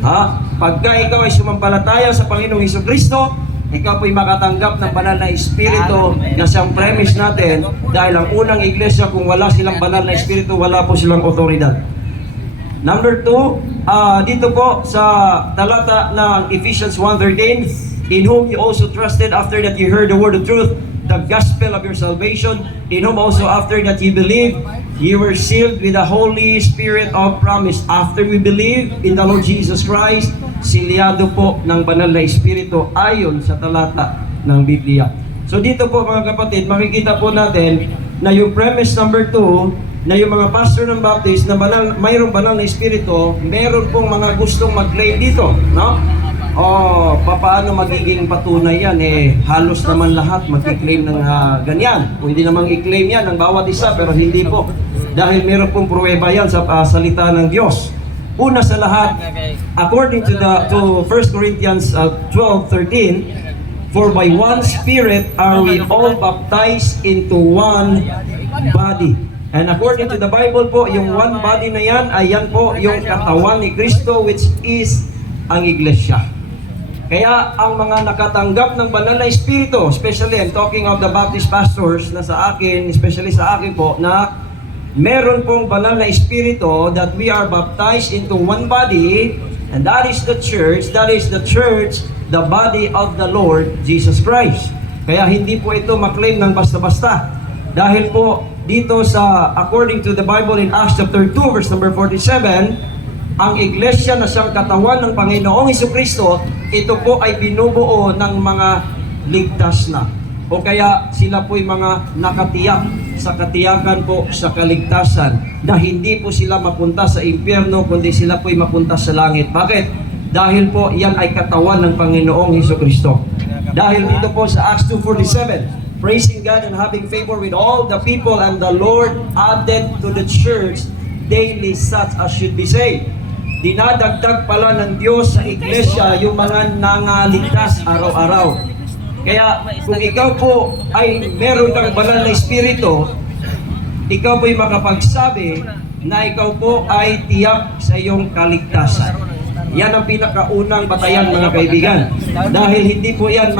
Ha? Pagka ikaw ay sumampalataya sa Panginoong Hesukristo, ikaw po'y makatanggap ng banal na Espiritu na siyang premise natin dahil ang unang iglesia kung wala silang banal na Espiritu, wala po silang otoridad. Number 2, dito po sa talata ng Ephesians 1:13, "In whom you also trusted after that you heard the word of truth, the gospel of your salvation, in whom also after that you believed, you were sealed with the Holy Spirit of promise." After we believe in the Lord Jesus Christ, silyado po ng banal na Espiritu ayon sa talata ng Biblia. So dito po mga kapatid, makikita po natin na yung premise number 2, na yung mga pastor ng Baptist na mayroong banal na Espiritu, meron pong mga gustong mag-claim dito, no? Paano magiging patunay yan? Halos naman lahat mag-claim ng ganyan. Pwede namang i-claim yan ng bawat isa, pero hindi po. Dahil meron pong pruweba yan sa salita ng Diyos. Una sa lahat, according to 1 Corinthians 12:13, "For by one Spirit are we all baptized into one body." And according to the Bible po, yung one body na yan, ay yan po yung katawan ni Kristo, which is ang iglesia. Kaya ang mga nakatanggap ng banal na Espiritu, especially I'm talking of the Baptist pastors na sa akin, especially sa akin po, na meron pong banal na Espiritu that we are baptized into one body, and that is the church, the body of the Lord Jesus Christ. Kaya hindi po ito maklaim ng basta-basta. Dahil po dito sa, according to the Bible in Acts chapter 2 verse number 47, ang iglesia na siyang katawan ng Panginoong Hesukristo, ito po ay binubuo ng mga ligtas na. O kaya sila po'y mga nakatiyak sa katiyakan po sa kaligtasan na hindi po sila mapunta sa impyerno, kundi sila po'y mapunta sa langit. Bakit? Dahil po yan ay katawan ng Panginoong Hesukristo. Dahil dito po sa Acts 2:47, praising God and having favor with all the people, and the Lord added to the church daily such as should be saved. Dinadagdag pala ng Diyos sa iglesia yung mga nangaligtas araw-araw. Kaya kung ikaw po ay meron kang banal na Espiritu, ikaw po'y makapagsabi na ikaw po ay tiyak sa iyong kaligtasan. Yan ang pinakaunang batayan mga kaibigan. Dahil hindi po yan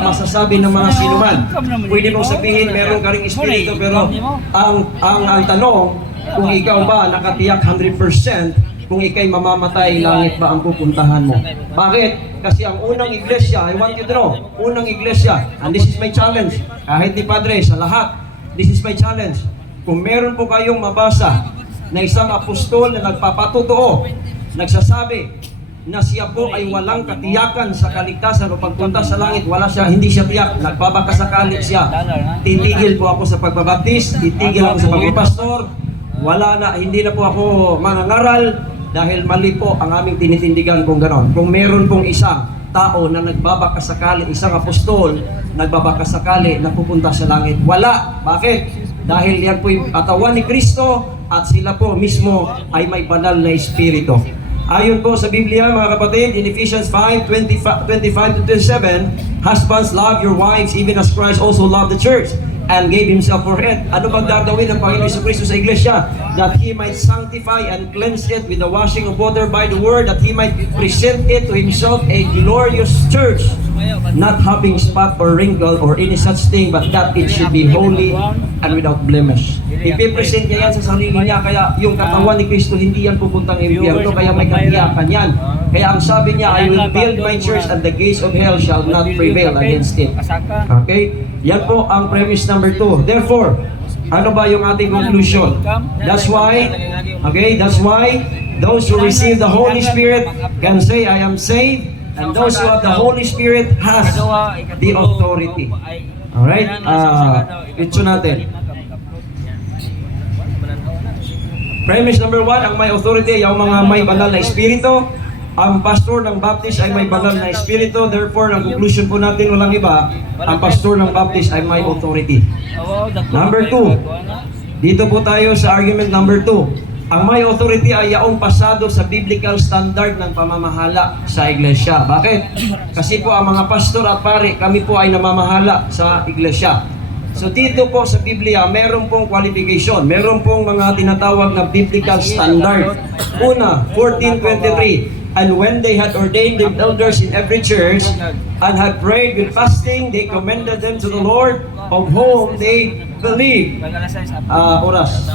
masasabi ng mga sinuman. Pwede mong sabihin meron ka ring Espiritu, pero ang tanong, kung ikaw ba nakatiyak 100%, kung ikay mamamatay, langit ba ang pupuntahan mo? Bakit? Kasi ang unang iglesia, I want you to know, unang iglesia, and this is my challenge, kahit ni Padre, sa lahat, this is my challenge. Kung meron po kayong mabasa na isang apostol na nagpapatotoo, nagsasabi na siya po ay walang katiyakan sa kaligtasan o pagpunta sa langit, hindi siya tiyak, nagbabakasakali siya. Titigil po ako sa pagbabaptis, titigil ako sa pagpapastor, hindi na po ako mangangaral, dahil mali po ang aming tinitindigan kung ganon. Kung meron pong isang tao na nagbabakasakali, isang apostol, nagbabakasakali na pupunta sa langit, wala. Bakit? Dahil yan po yung katawan ni Kristo at sila po mismo ay may banal na Espiritu. Ayon po sa Biblia mga kapatid, in Ephesians 5:25-27, "Husbands, love your wives even as Christ also loved the church and gave himself for it." Ano bang gagawin ng Panginoon Jesucristo sa iglesia? That he might sanctify and cleanse it with the washing of water by the word, that he might present it to himself a glorious church, not having spot or wrinkle or any such thing, but that it should be holy and without blemish. Ipipresent niya yan sa sarili niya, kaya yung katawan ni Kristo hindi yan pupuntang impyerno, kaya may katiyakan yan. Kaya ang sabi niya, "I will build my church and the gates of hell shall not prevail against it." Okay? Yan po ang premise number 2. Therefore, ano ba yung ating conclusion? That's why those who receive the Holy Spirit can say, "I am saved," and those who have the Holy Spirit has the authority. Alright? Ito natin. Premise number 1, ang may authority, yung mga may banal na Espiritu. Ang pastor ng Baptist ay may banal na Espiritu. Therefore, ang conclusion po natin walang iba, ang pastor ng Baptist ay may authority. Number 2, dito po tayo sa argument number 2. ang may authority ay yaong pasado sa biblical standard ng pamamahala sa iglesia. Bakit? Kasi po ang mga pastor at pari, kami po ay namamahala sa iglesia. So dito po sa Biblia, meron pong qualification, meron pong mga tinatawag na biblical standard. Una, 14:23, and when they had ordained the elders in every church and had prayed with fasting, they commended them to the Lord of whom they believed. Oras.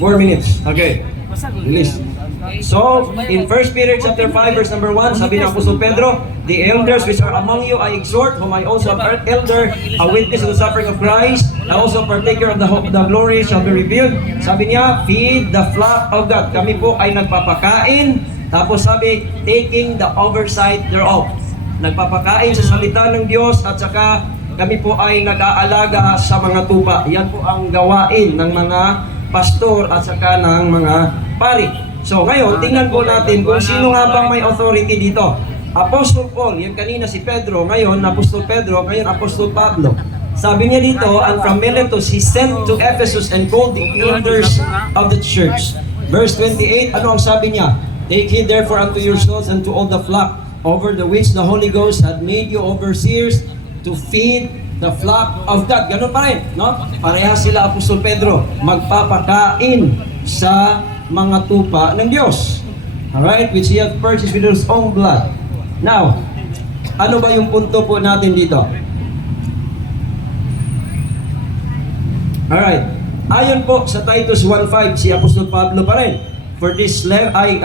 4 minutes. Okay. Release. So, in 1 Peter chapter 5 verse number 1, sabi ng Apostol Pedro, the elders which are among you I exhort, whom I also am elder, a witness of the suffering of Christ, and also partaker of the hope of the glory shall be revealed. Sabi niya, feed the flock of God. Kami po ay nagpapakain. Tapos sabi, taking the oversight thereof. Nagpapakain sa salita ng Diyos at saka kami po ay nag-aalaga sa mga tupa. Yan po ang gawain ng mga pastor at saka ng mga pari. So ngayon, tingnan po natin kung sino nga bang may authority dito. Apostle Paul, yan kanina si Pedro, ngayon Apostol Pedro, ngayon Apostol Pablo. Sabi niya dito, and from Miletus he sent to Ephesus and called the elders of the church. Verse 28, ano ang sabi niya? Take heed therefore unto yourselves and to all the flock, over the which the Holy Ghost had made you overseers, to feed the flock of God. Ganun pa rin, no? Pareha sila Apostol Pedro, magpapakain sa mga tupa ng Diyos. Alright? Which he hath purchased with his own blood. Now, ano ba yung punto po natin dito? Alright. Ayon po sa Titus 1:5, si Apostol Pablo pa rin. For this I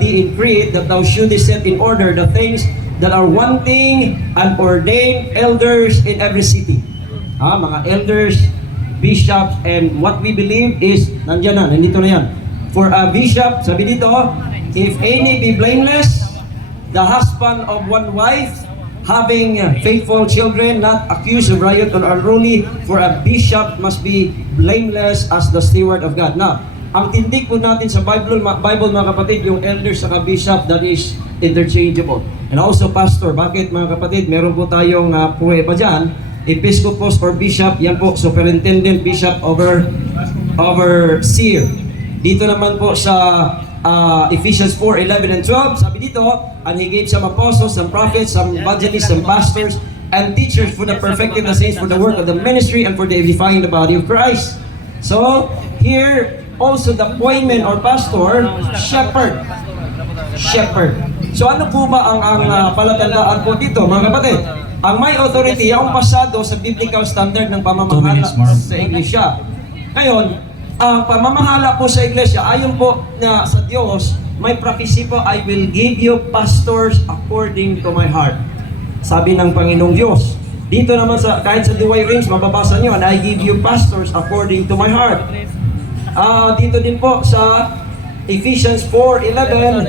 thee entreat that thou shouldest set in order the things that are wanting and ordained elders in every city. Mga elders, bishops, and what we believe is, nandito na yan. For a bishop, sabi dito, if any be blameless, the husband of one wife, having faithful children, not accused of riot or unruly, for a bishop must be blameless as the steward of God. Now, ang tindig po natin sa Bible mga kapatid, yung elders sa bishop, that is interchangeable. And also pastor. Bakit mga kapatid? Meron po tayong pruweba dyan. Episcopos or bishop, yan po, superintendent, bishop, overseer. Dito naman po sa Ephesians 4:11 and 12, sabi dito, and he gave some apostles, some prophets, some evangelists, some pastors, and teachers for the perfecting the saints, for the work of the ministry, and for the edifying the body of Christ. So, here, also the appointment or pastor, shepherd. So ano po ba ang palatandaan po dito mga kapatid? Ang may authority, ang pasado sa biblical standard ng pamamahala sa iglesia. Ngayon, ang pamamahala po sa iglesia, ayon po na sa Diyos, may prophecy po, I will give you pastors according to my heart. Sabi ng Panginoong Diyos. Dito naman kahit sa Duway Rings, mababasa nyo, and I give you pastors according to my heart. Dito din po sa Ephesians 4:11,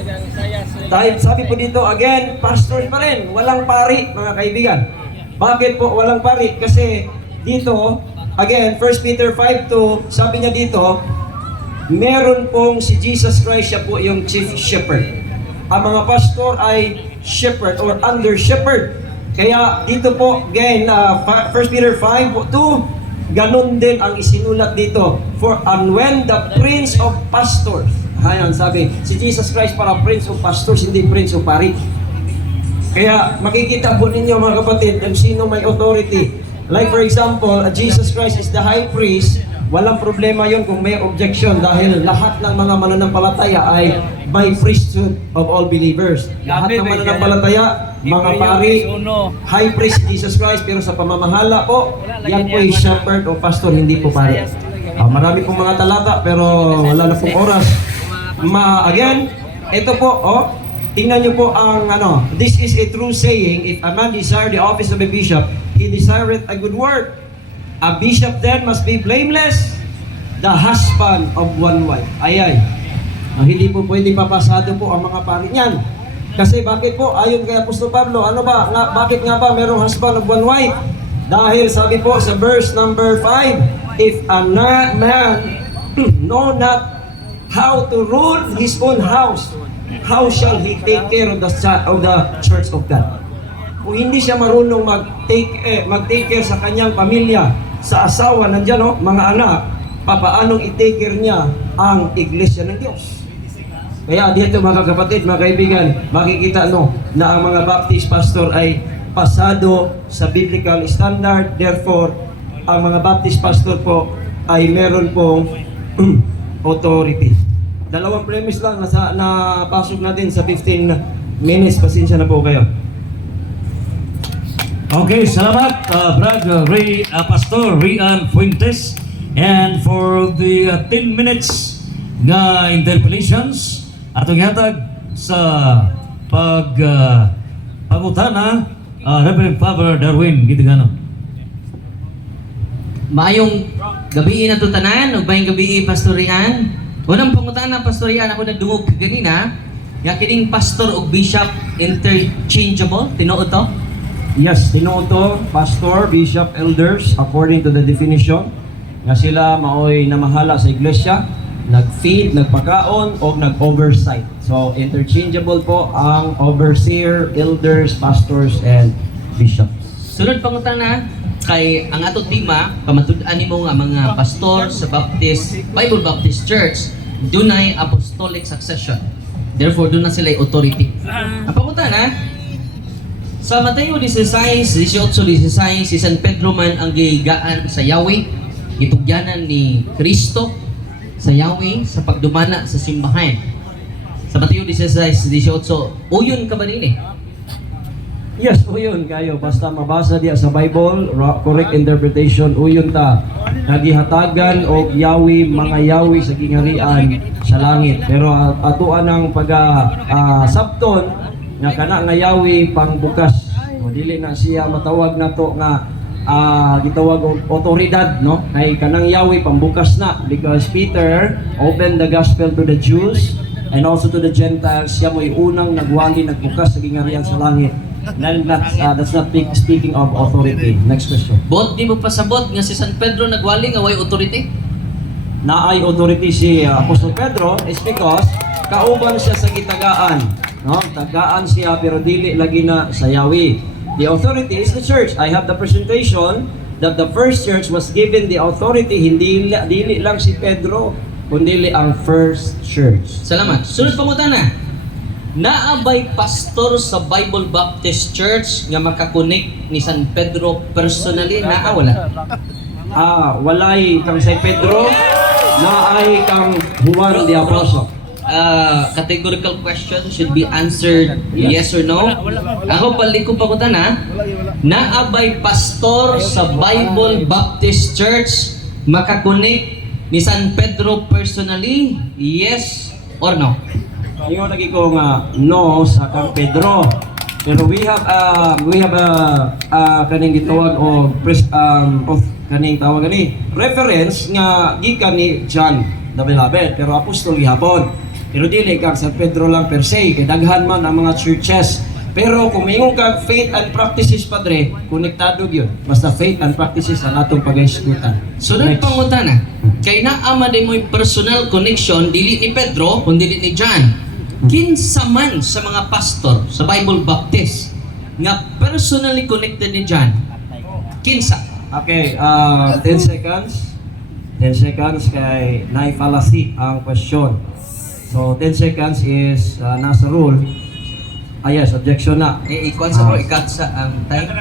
sabi po dito, again, pastors pa rin, walang pari, mga kaibigan. Bakit po walang pari? Kasi dito, again, 1 Peter 5:2, sabi niya dito, meron pong si Jesus Christ, siya po yung chief shepherd. Ang mga pastor ay shepherd or under shepherd. Kaya dito po, again, 1 Peter 5:2, ganun din ang isinulat dito. And when the prince of pastors, ayan, sabi, si Jesus Christ para prince of pastors, hindi prince of pari. Kaya makikita po ninyo mga kapatid, kung sino may authority. Like for example, Jesus Christ is the high priest. Walang problema yon kung may objection dahil lahat ng mga mananampalataya ay by priesthood of all believers. Lahat ng mananampalataya, mga pari, high priest Jesus Christ, pero sa pamamahala po, yan po ay shepherd o pastor, hindi po pari. Marami pong mga talata pero wala na pong oras. Again, ito po, tingnan nyo po ang this is a true saying, if a man desire the office of a bishop, he desireth a good work. A bishop then must be blameless, the husband of one wife. Hindi po pwede papasado po ang mga pari niyan. Kasi bakit po, ayon kay Apostol Pablo, bakit nga ba merong husband of one wife? Dahil sabi po sa verse number 5, if a man know not how to rule his own house, how shall he take care of the church of God? Kung hindi siya marunong mag-take care sa kanyang pamilya, sa asawa, nandiyan mga anak, papaanong i-take care niya ang iglesia ng Diyos. Kaya dito mga kapatid, mga kaibigan, makikita na ang mga Baptist pastor ay pasado sa biblical standard. Therefore, ang mga Baptist pastor po ay meron pong authority. Dalawang premise lang na pasok natin sa 15 minutes. Pasensya na po kayo. Okay, salamat Pastor Rian Fuentes. And for the 10 minutes nga interpellations atong hatag sa pangutana, Reverend Father Darwin Gitigano. Maayong gabi na to tanan, ug maayong gabi Pastor Rian. Unang pangutana Pastor Rian, ako nadungog ganina, nga kining pastor ug bishop interchangeable, tinuod to? Yes, tinuto, pastor, bishop, elders, according to the definition, nga sila maoy namahala sa iglesia, nag-feed, nagpakaon, o nag-oversight. So, interchangeable po ang overseer, elders, pastors, and bishops. Sunod pangutana, kay ang ato tema, pamatud-an nimo nga mga pastor sa Bible Baptist Church, dunay apostolic succession. Therefore, doon na sila authority. Ang pangutana, sa Mateo 16, 18, 16, si San Pedro man ang gigaan sa Yahweh, gitugyanan ni Kristo sa Yahweh sa pagdumana sa simbahan. Sa Mateo 16, 18, uyon ka ba nini? Yes, uyon kayo. Basta mabasa diya sa Bible, correct interpretation, uyon ta. Nagihatagan o Yahweh, mga Yahweh sa gingharian sa langit. Pero atuan ang pag-sabton, nga kana nga Yahweh pangbukas. O dili na siya matawag nato nga gitawag og otoridad, no? Kay kanang Yahweh pambukas na, because Peter opened the gospel to the Jews and also to the Gentiles. Siya mo'y unang nagwali, nagbukas sa gingharian sa langit. That's not speaking of authority. Next question. Bot di mo pasabot nga si San Pedro nagwali nga way authority? Naay authority si Apostol Pedro is because kauban siya sa gitagaan, no? Tagaan siya pero dili lagi na sa Yahweh. The authority is the church. I have the presentation that the first church was given the authority, hindi dili lang si Pedro, kundi ang first church. Salamat. Sunod pangutana. Naabay pastor sa Bible Baptist Church nga makakonek ni San Pedro personally? Naa wala? Walay kang San Pedro, naay kang Juan the Apostle. Categorical question should be answered yes or no. Ako paliko pangutana. Naabay pastor sa Bible Baptist Church makakonek ni San Pedro personally? Yes or no? Yung lagi ko nga no sa kang Pedro. Pero we have kaning gitawag o kaning tawag gani reference nga gikan ni John the Beloved, pero apostol gihapon. Pero dili kang San Pedro lang per se, kay daghan man ang mga churches. Pero kung mayroon kang faith and practices, Padre, konektado yun. Basta faith and practices ang atong pag-iskutan. Sunod pangutana. Kay naama din mo'y personal connection dili ni Pedro kundi dili ni John. Kinsa man sa mga pastor sa Bible Baptist nga personally connected ni John? Kinsa? Okay, 10 seconds. 10 seconds kay naifalasi ang question. So 10 seconds is nasa rule. Yes, objection na. Ikuan sa ikat sa ang time.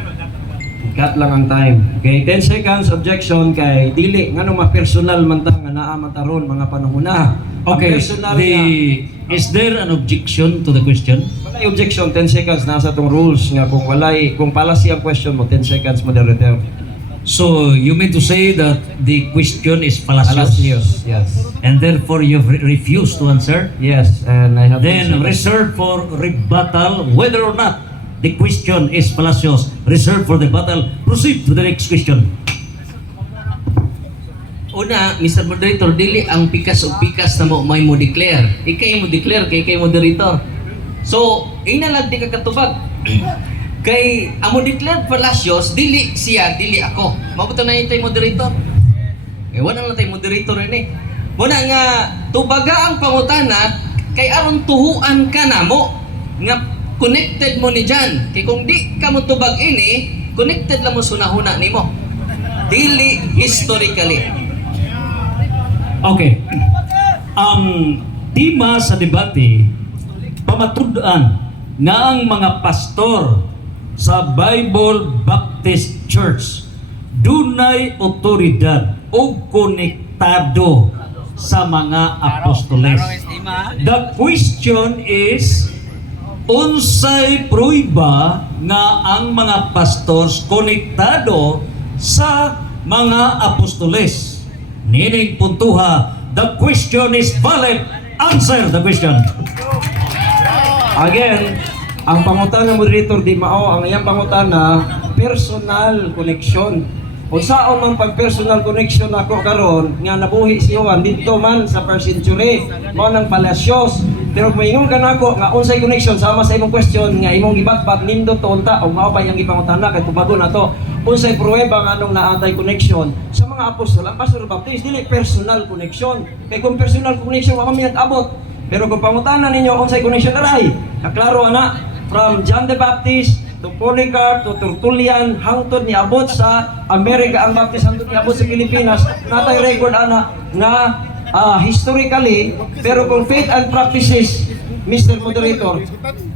Ikat lang ang time. Okay, 10 seconds objection kay dili ngano ma-personal man ta nga naa man taron mga panahon na. Okay, is there an objection to the question? Walay objection, 10 seconds nasa tong rules nga kung palasi ang question mo 10 seconds moderator. So you mean to say that the question is fallacious? Yes. And therefore you refuse to answer? Yes, and I have Then reserved for rebuttal whether or not the question is fallacious. Reserved for the battle. Proceed to the next question. Una, Mr. Moderator, dili ang pikas o pikas na mo may mo declare. Ikay mo declare, kay moderator. So, inalag di ka katubag. Kay ang mo declare fallacious, dili siya, dili ako. Mabuto na yung tayo moderator. Wala na tayo moderator rin eh. Muna nga, tubaga ang pangutana, kay aron tuhuan ka na mo. Nga, connected mo ni John. Kay kung di ka mo tubag ini, connected lang mo sunahuna ni mo. Dili historically. Okay. Ang tema sa debate, pamatud-an na ang mga pastor sa Bible Baptist Church dunay otoridad o konektado sa mga apostoles. The question is, unsay pruiba nga ang mga pastors konektado sa mga apostoles? Nining puntuha, the question is valid. Answer the question. Again, ang pangutana moderator di mao ang iyang pangutana personal connection. Kung saan man pag personal connection ako karon nga nabuhi si Juan dito man sa first century mao nang palasyos. Pero kung maingon ka nako nga unsay connection sama sa imong question nga imong gibatbat nindot to unta og mao pa yang ipangutana kay tubago na to. Unsay pruweba nga anong naatay connection sa mga apostol ang Pastor Baptist dili personal connection. Kay kung personal connection wa kami nag-abot. Pero kung pangutana ninyo unsay connection aray, naklaro ana from John the Baptist to Polycarp to Tertullian hangtod ni abot sa Amerika ang Baptist hangtod ni abot sa Pilipinas natay record ana nga historically pero kung faith and practices Mr. Moderator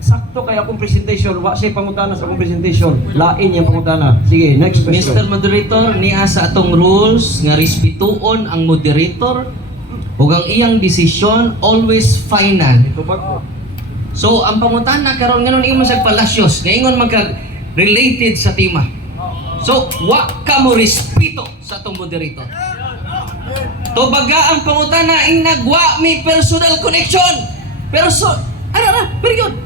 sakto kay akong presentation wa say pangutana sa akong presentation lain yang pangutana sige next question. Mr. Moderator, niya sa atong rules nga respetuon ang moderator ug ang iyang desisyon always final. So ang pangutana karon nganon imong sa palasyos, ngayon magka-related sa tema. So wa ka mo respeto sa atong moderator. To baga ang pangutana ing nagwa mi personal connection. Very good.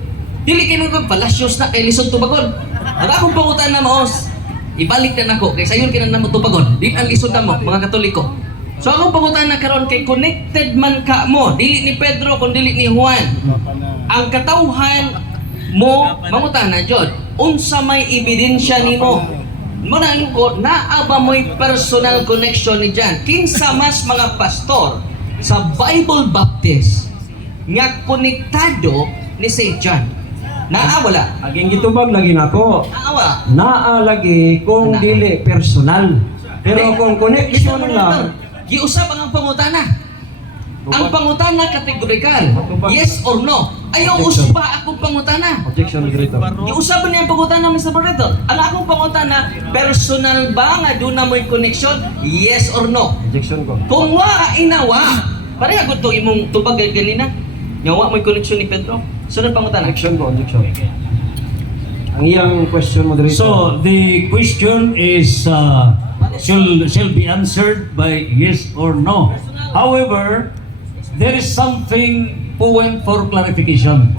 Dili kay mo palasyos na kay lisod tubagon. Ara akong pangutana maos. Ibalik na nako kay sayon kinan namo tubagon. Di ang lisod namo mga Katoliko. So akong pangutana karon kay connected man ka mo, dili ni Pedro kun dili ni Juan. Ang katawhan mo mangutana jud, unsa may ebidensya nimo? Mo na ko naa ba mo'y personal connection ni John? Kinsa mas mga pastor sa Bible Baptist nga konektado ni St. John? Naa wala? Aging gitubag lagi nako. Naa wala? Naa lagi kung dili personal. Pero kung connection lang giusap ang pangutana. Ang pangutana kategorikal. Yes or no? Ayaw usba akong pangutana. objection moderator. Giusap niya ang pangutana, Mr. Moderator. Ang akong pangutana, personal ba nga doon na mo'y connection? Yes or no? Objection ko. Kung wa inawa, pareha ko to imong tubag ganina. Nga wa mo'y connection ni Pedro. Sunod pangutana. Objection ko, objection. Ang iyang question moderator. So the question is shall be answered by yes or no. However, there is something point for clarification.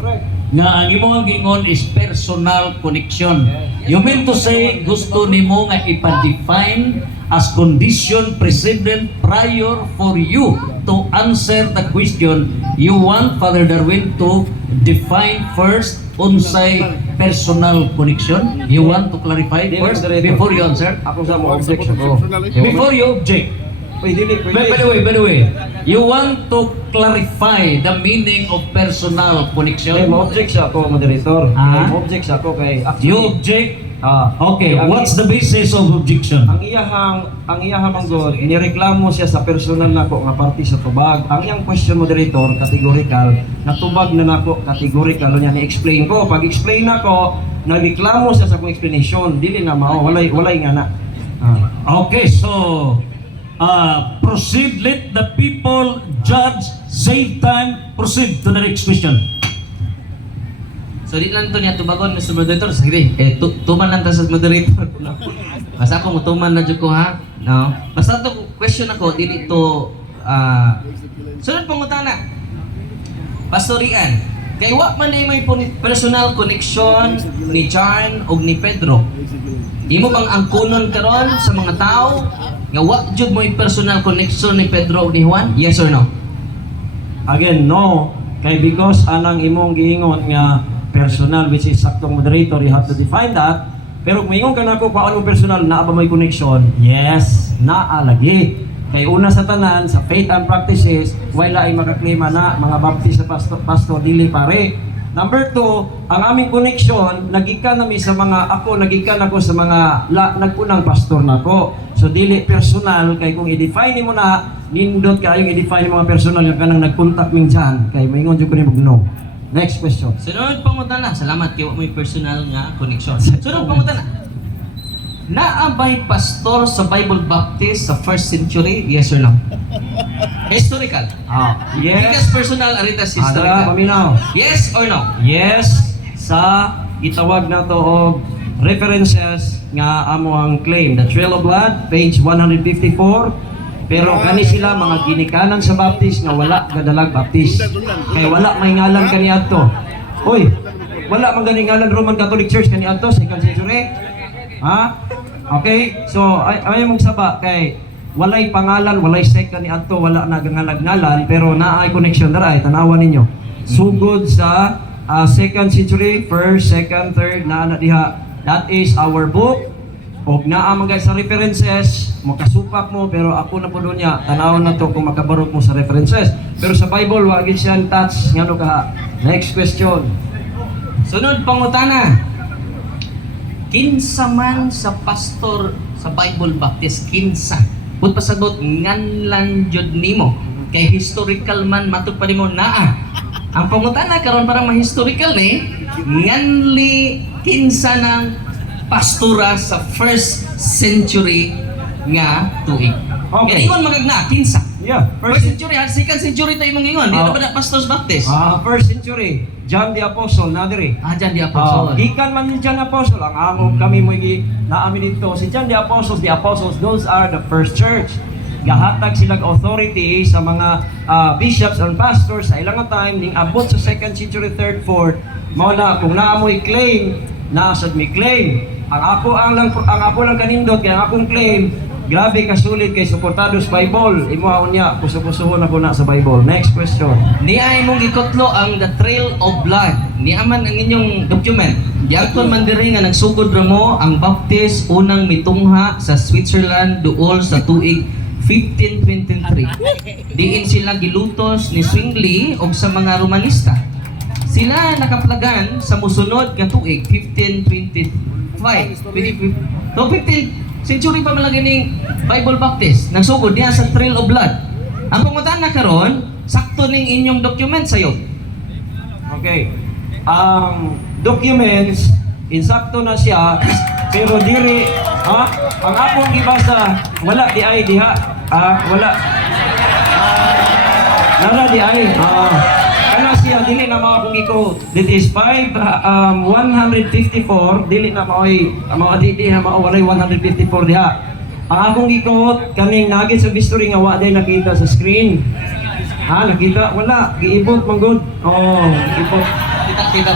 Nga ang imong gingon is personal connection. You mean to say gusto nimo nga ipa-define as condition precedent prior for you to answer the question. You want Father Darwin to define first unsay personal connection? You want to clarify first before you answer? Ako sa mo objection ko. Before you object. Uy, dili, By the way, you want to clarify the meaning of personal connection? Kay mo-object siya ako, moderator. Ah? Mo-object siya ako kay You object? Okay, ang- what's the basis of objection? Ang iyahang manggod, nireklamo siya sa personal nako nga party sa tubag. Ang iyang question moderator, categorical, natubag na nako, categorical niya ni-explain ko. Pag explain nako, nagreklamo siya sa akong explanation. Dili na mao, walay nga na. Okay, so proceed, let the people judge, save time, proceed to the next question. So di lang to niya tubagon, Mr. Moderator. Sige, tuman lang ta sa moderator. Basta ako mutuman na jud ko ha. No. Basta to question ako dili to sunod pangutana. Pastorian. Kay wa man may personal connection ni John ug ni Pedro. Imo bang angkunon karon sa mga tao nga wa jud mo'y personal connection ni Pedro ug ni Juan? Yes or no? Again, no. Kay because anang imong giingon nga personal which is saktong moderator, you have to define that. Pero kung ingon ka na ko paano personal, naa ba may connection? Yes, naa lagi. Kay una sa tanan, sa faith and practices, wala ay makaklima na mga baptist sa pastor dili pare. Number 2, ang aming connection, nagikan ako sa mga nagpunang pastor nako. So dili personal kay kung i-define mo na nindot kaayong i-define mga personal nga kanang nagkontak minsan kay maingon jud ko ni no. Next question. Sunod pangutana. Salamat kay mo personal nga connection. Sunod pangutana. Naabay pastor sa Bible Baptist sa first century? Yes or no? Historical. Yes. Because personal aritas Ada historical. paminaw. Yes or no? Yes sa itawag na to og references nga amo ang claim. The Trail of Blood, page 154. Pero kani sila mga ginikanan sa Baptist nga wala kadalag Baptist. Kay wala may ngalan kani adto. Hoy, wala man gani ngalan Roman Catholic Church kani adto sa 2nd century. Ha? Okay? So ay mong saba kay walay pangalan, walay second ni adto, wala na ngalag-ngalan pero naay connection dara ay tanawan ninyo. Sugod sa 2nd century, 1st, 2nd, 3rd na diha. That is our book. Og naa man guys sa references, makasupak mo pero ako na po doon niya, tanawon na to kung makabarok mo sa references. Pero sa Bible, wag siya touch ngano ka. Next question. Sunod pangutana. Kinsa man sa pastor sa Bible Baptist, kinsa? Put pasagot nganlan jud nimo. Kay historical man matud pa nimo naa. Ang pangutana karon parang ma-historical ni, nganli kinsa ng pastora sa first century nga tuig. Okay. Ingon magagna kinsa? Yeah, First century, second century tayo mong ingon. Di na ba na pastors Baptist? 1st century, John the Apostle na diri. Diyan di apostle. Gikan man ni John the Apostle ang among kami mo naamin dito si John the Apostles, those are the first church. Gahatag sila authority sa mga bishops and pastors sa ilang time ning abot sa 2nd century, 3rd, 4th. Mao na kung naamoy claim, naasad mi claim. Ang ako lang kanindot kay ang akong claim, grabe kasulit kay suportado sa Bible. Imuhaon niya, puso-pusuhon ako na sa Bible. Next question. Niya imong gikotlo ang The Trail of Blood. Niya man ang inyong document. Diakon man diri nga nagsugod ra mo ang Baptist unang mitungha sa Switzerland duol sa tuig 1523. Diin sila gilutos ni Zwingli og sa mga Romanista. Sila nakaplagan sa musunod nga tuig 1525. So 15 century pa malagi ning Bible Baptist nagsugod diha sa Trail of Blood. Ang pangutana karon, sakto ning inyong document sayo. Okay. Ang documents insakto na siya pero diri ang akong gibasa wala di ay diha. Wala. Nara di ay. Kana siya dili na mga kung iko. This is 154 dili na maoy di ha walay 154 diha. Ang akong gikot kaning nugget sa history nga wa day nakita sa screen. Nakita wala giibot man good. Giibot. Kita.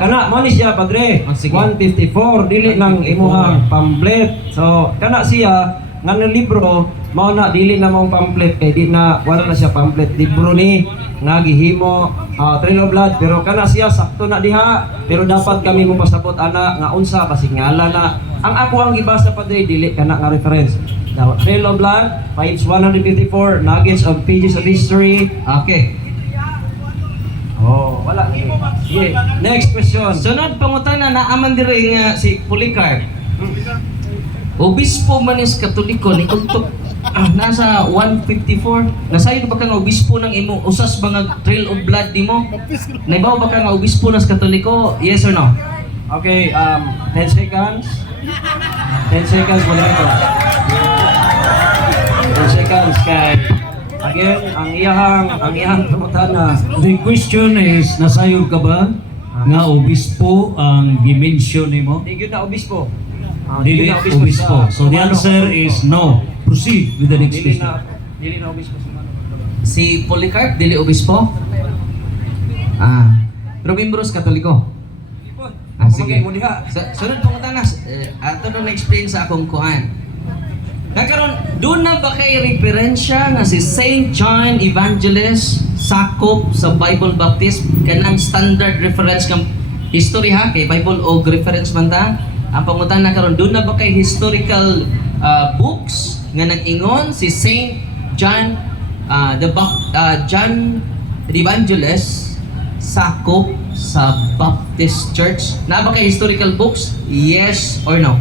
Kana mo ni siya padre. 154 dili nang imuhang pamphlet. So kana siya nga libro mao na dili na mong pamphlet kay di na wala na siya pamphlet libro ni nga gihimo Trail of Blood pero kana siya sakto na diha pero dapat kami mo pasabot ana nga unsa basig ngala na ang ako ang gibasa padre dili kana nga reference. Now, Trail of Blood page 154 nuggets of pages of history. Okay. Wala. Sige. Next question. Sunod pangutana naaman diri nga si Polycarp. Obispo man is Katoliko ni Kuntok. Nasa 154. Nasayo ba ka nga obispo ng imo usas ba nga Trail of Blood nimo? Naibaw ba ka nga obispo nas Katoliko? Yes or no? Okay, 10 seconds. 10 seconds mo dito. 10 seconds kay again, ang iyang pangutana. The question is, nasayod ka ba nga obispo ang dimension nimo? Di gyud na obispo. Dili obispo. So the answer is no. Proceed with the next Dili question. na obispo sa Si Polycarp dili obispo? Pero membros Katoliko. Sige. mo diha. Sunod pangutana, ato na explain sa akong kuan. Nagkaroon, doon na ba kay referensya nga si Saint John Evangelist sakop sa Bible Baptist kanang standard reference kang history ha kay Bible og reference man ta? Ang pangutana karon doon na ba kay historical books nga nag-ingon si Saint John John the Evangelist sakop sa Baptist Church? Na ba kay historical books? Yes or no?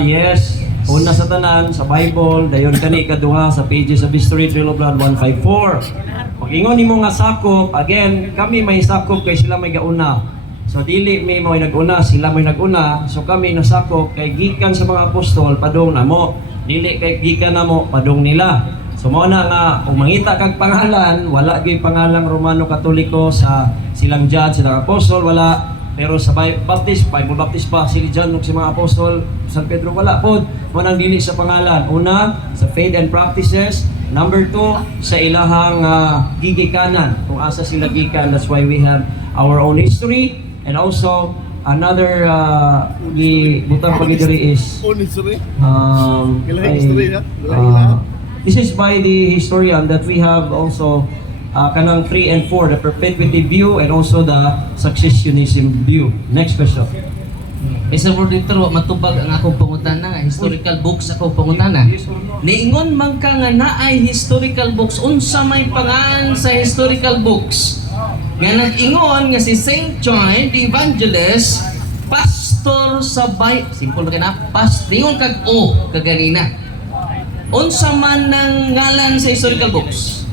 Yes. Una sa tanan, sa Bible, dayon kani kaduha sa pages of history, Trail of Blood 154. Pag ingon nimo nga sakop, again, kami may sakop kay sila may gauna. So dili may mo naguna, sila may naguna. So kami nasakop kay gikan sa mga apostol padung namo. Dili kay gikan namo padung nila. So mao na nga kung mangita kag pangalan, wala gyud pangalang Romano Katoliko sa silang judge, silang apostol, wala. Pero sa Baptist, Bible Baptist pa, si John ug si mga apostol, San Pedro wala pod. Manang dili sa pangalan. Una, sa faith and practices. Number 2, sa ilahang gigikanan. Kung asa sila gikan, that's why we have our own history. And also, another butang pagidiri is Own history. ay, History, ha? Wala. this is by the historian that we have also kanang 3 and 4, the perpetuity view and also the successionism view. Next question. Mr. Moderator, wa matubag ang akong pangutana, historical books ako pangutana. Niingon man ka nga naay historical books, unsa may pangalan sa historical books? Nga nag-ingon nga si Saint John the Evangelist, pastor sa simple ba ka na? Ingon kag kaganina. Unsa man nang ngalan sa historical books?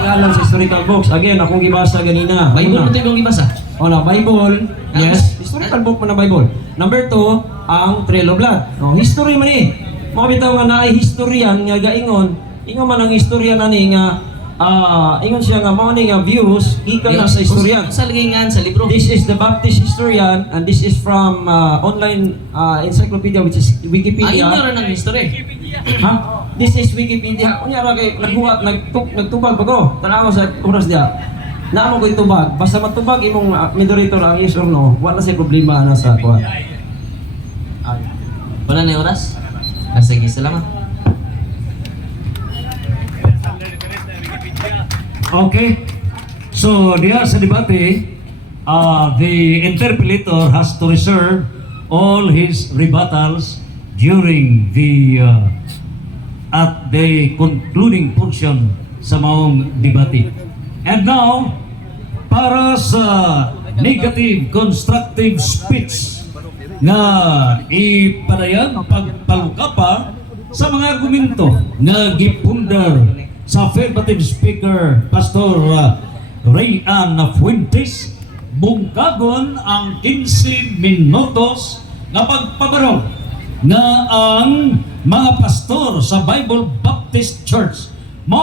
Ngalan sa historical books. Again, akong gibasa ganina. Bible mo Una. tayo ibasa? Na Bible. Yes, historical book man na Bible. Number 2, ang Trail of Blood. History man Mga bitaw nga naay historian nga gaingon, ingon man ang historian ani nga ingon siya nga mao ni nga views gikan na sa historian. Sa ligingan sa libro. This is the Baptist historian and this is from online encyclopedia which is Wikipedia. Ayun na rin ang history. Ha? This is Wikipedia. Unya ra kay nagbuhat nagtubag ba ko? Tanawa sa oras dia. Naamo ko itubag. Basta matubag imong moderator ang yes or no, wala siya problema na sa kuha. Wala na yung oras? Sige, salamat. Okay. So, diya sa debate, the interpolator has to reserve all his rebuttals during the at the concluding portion sa maong debate. And now, para sa negative constructive speech nga ipadayag pagpalukapa sa mga argumento nga gipundar sa affirmative speaker Pastor Ray Ann Fuentes, bungkagon ang 15 minutos nga pagpabarog nga ang mga pastor sa Bible Baptist Church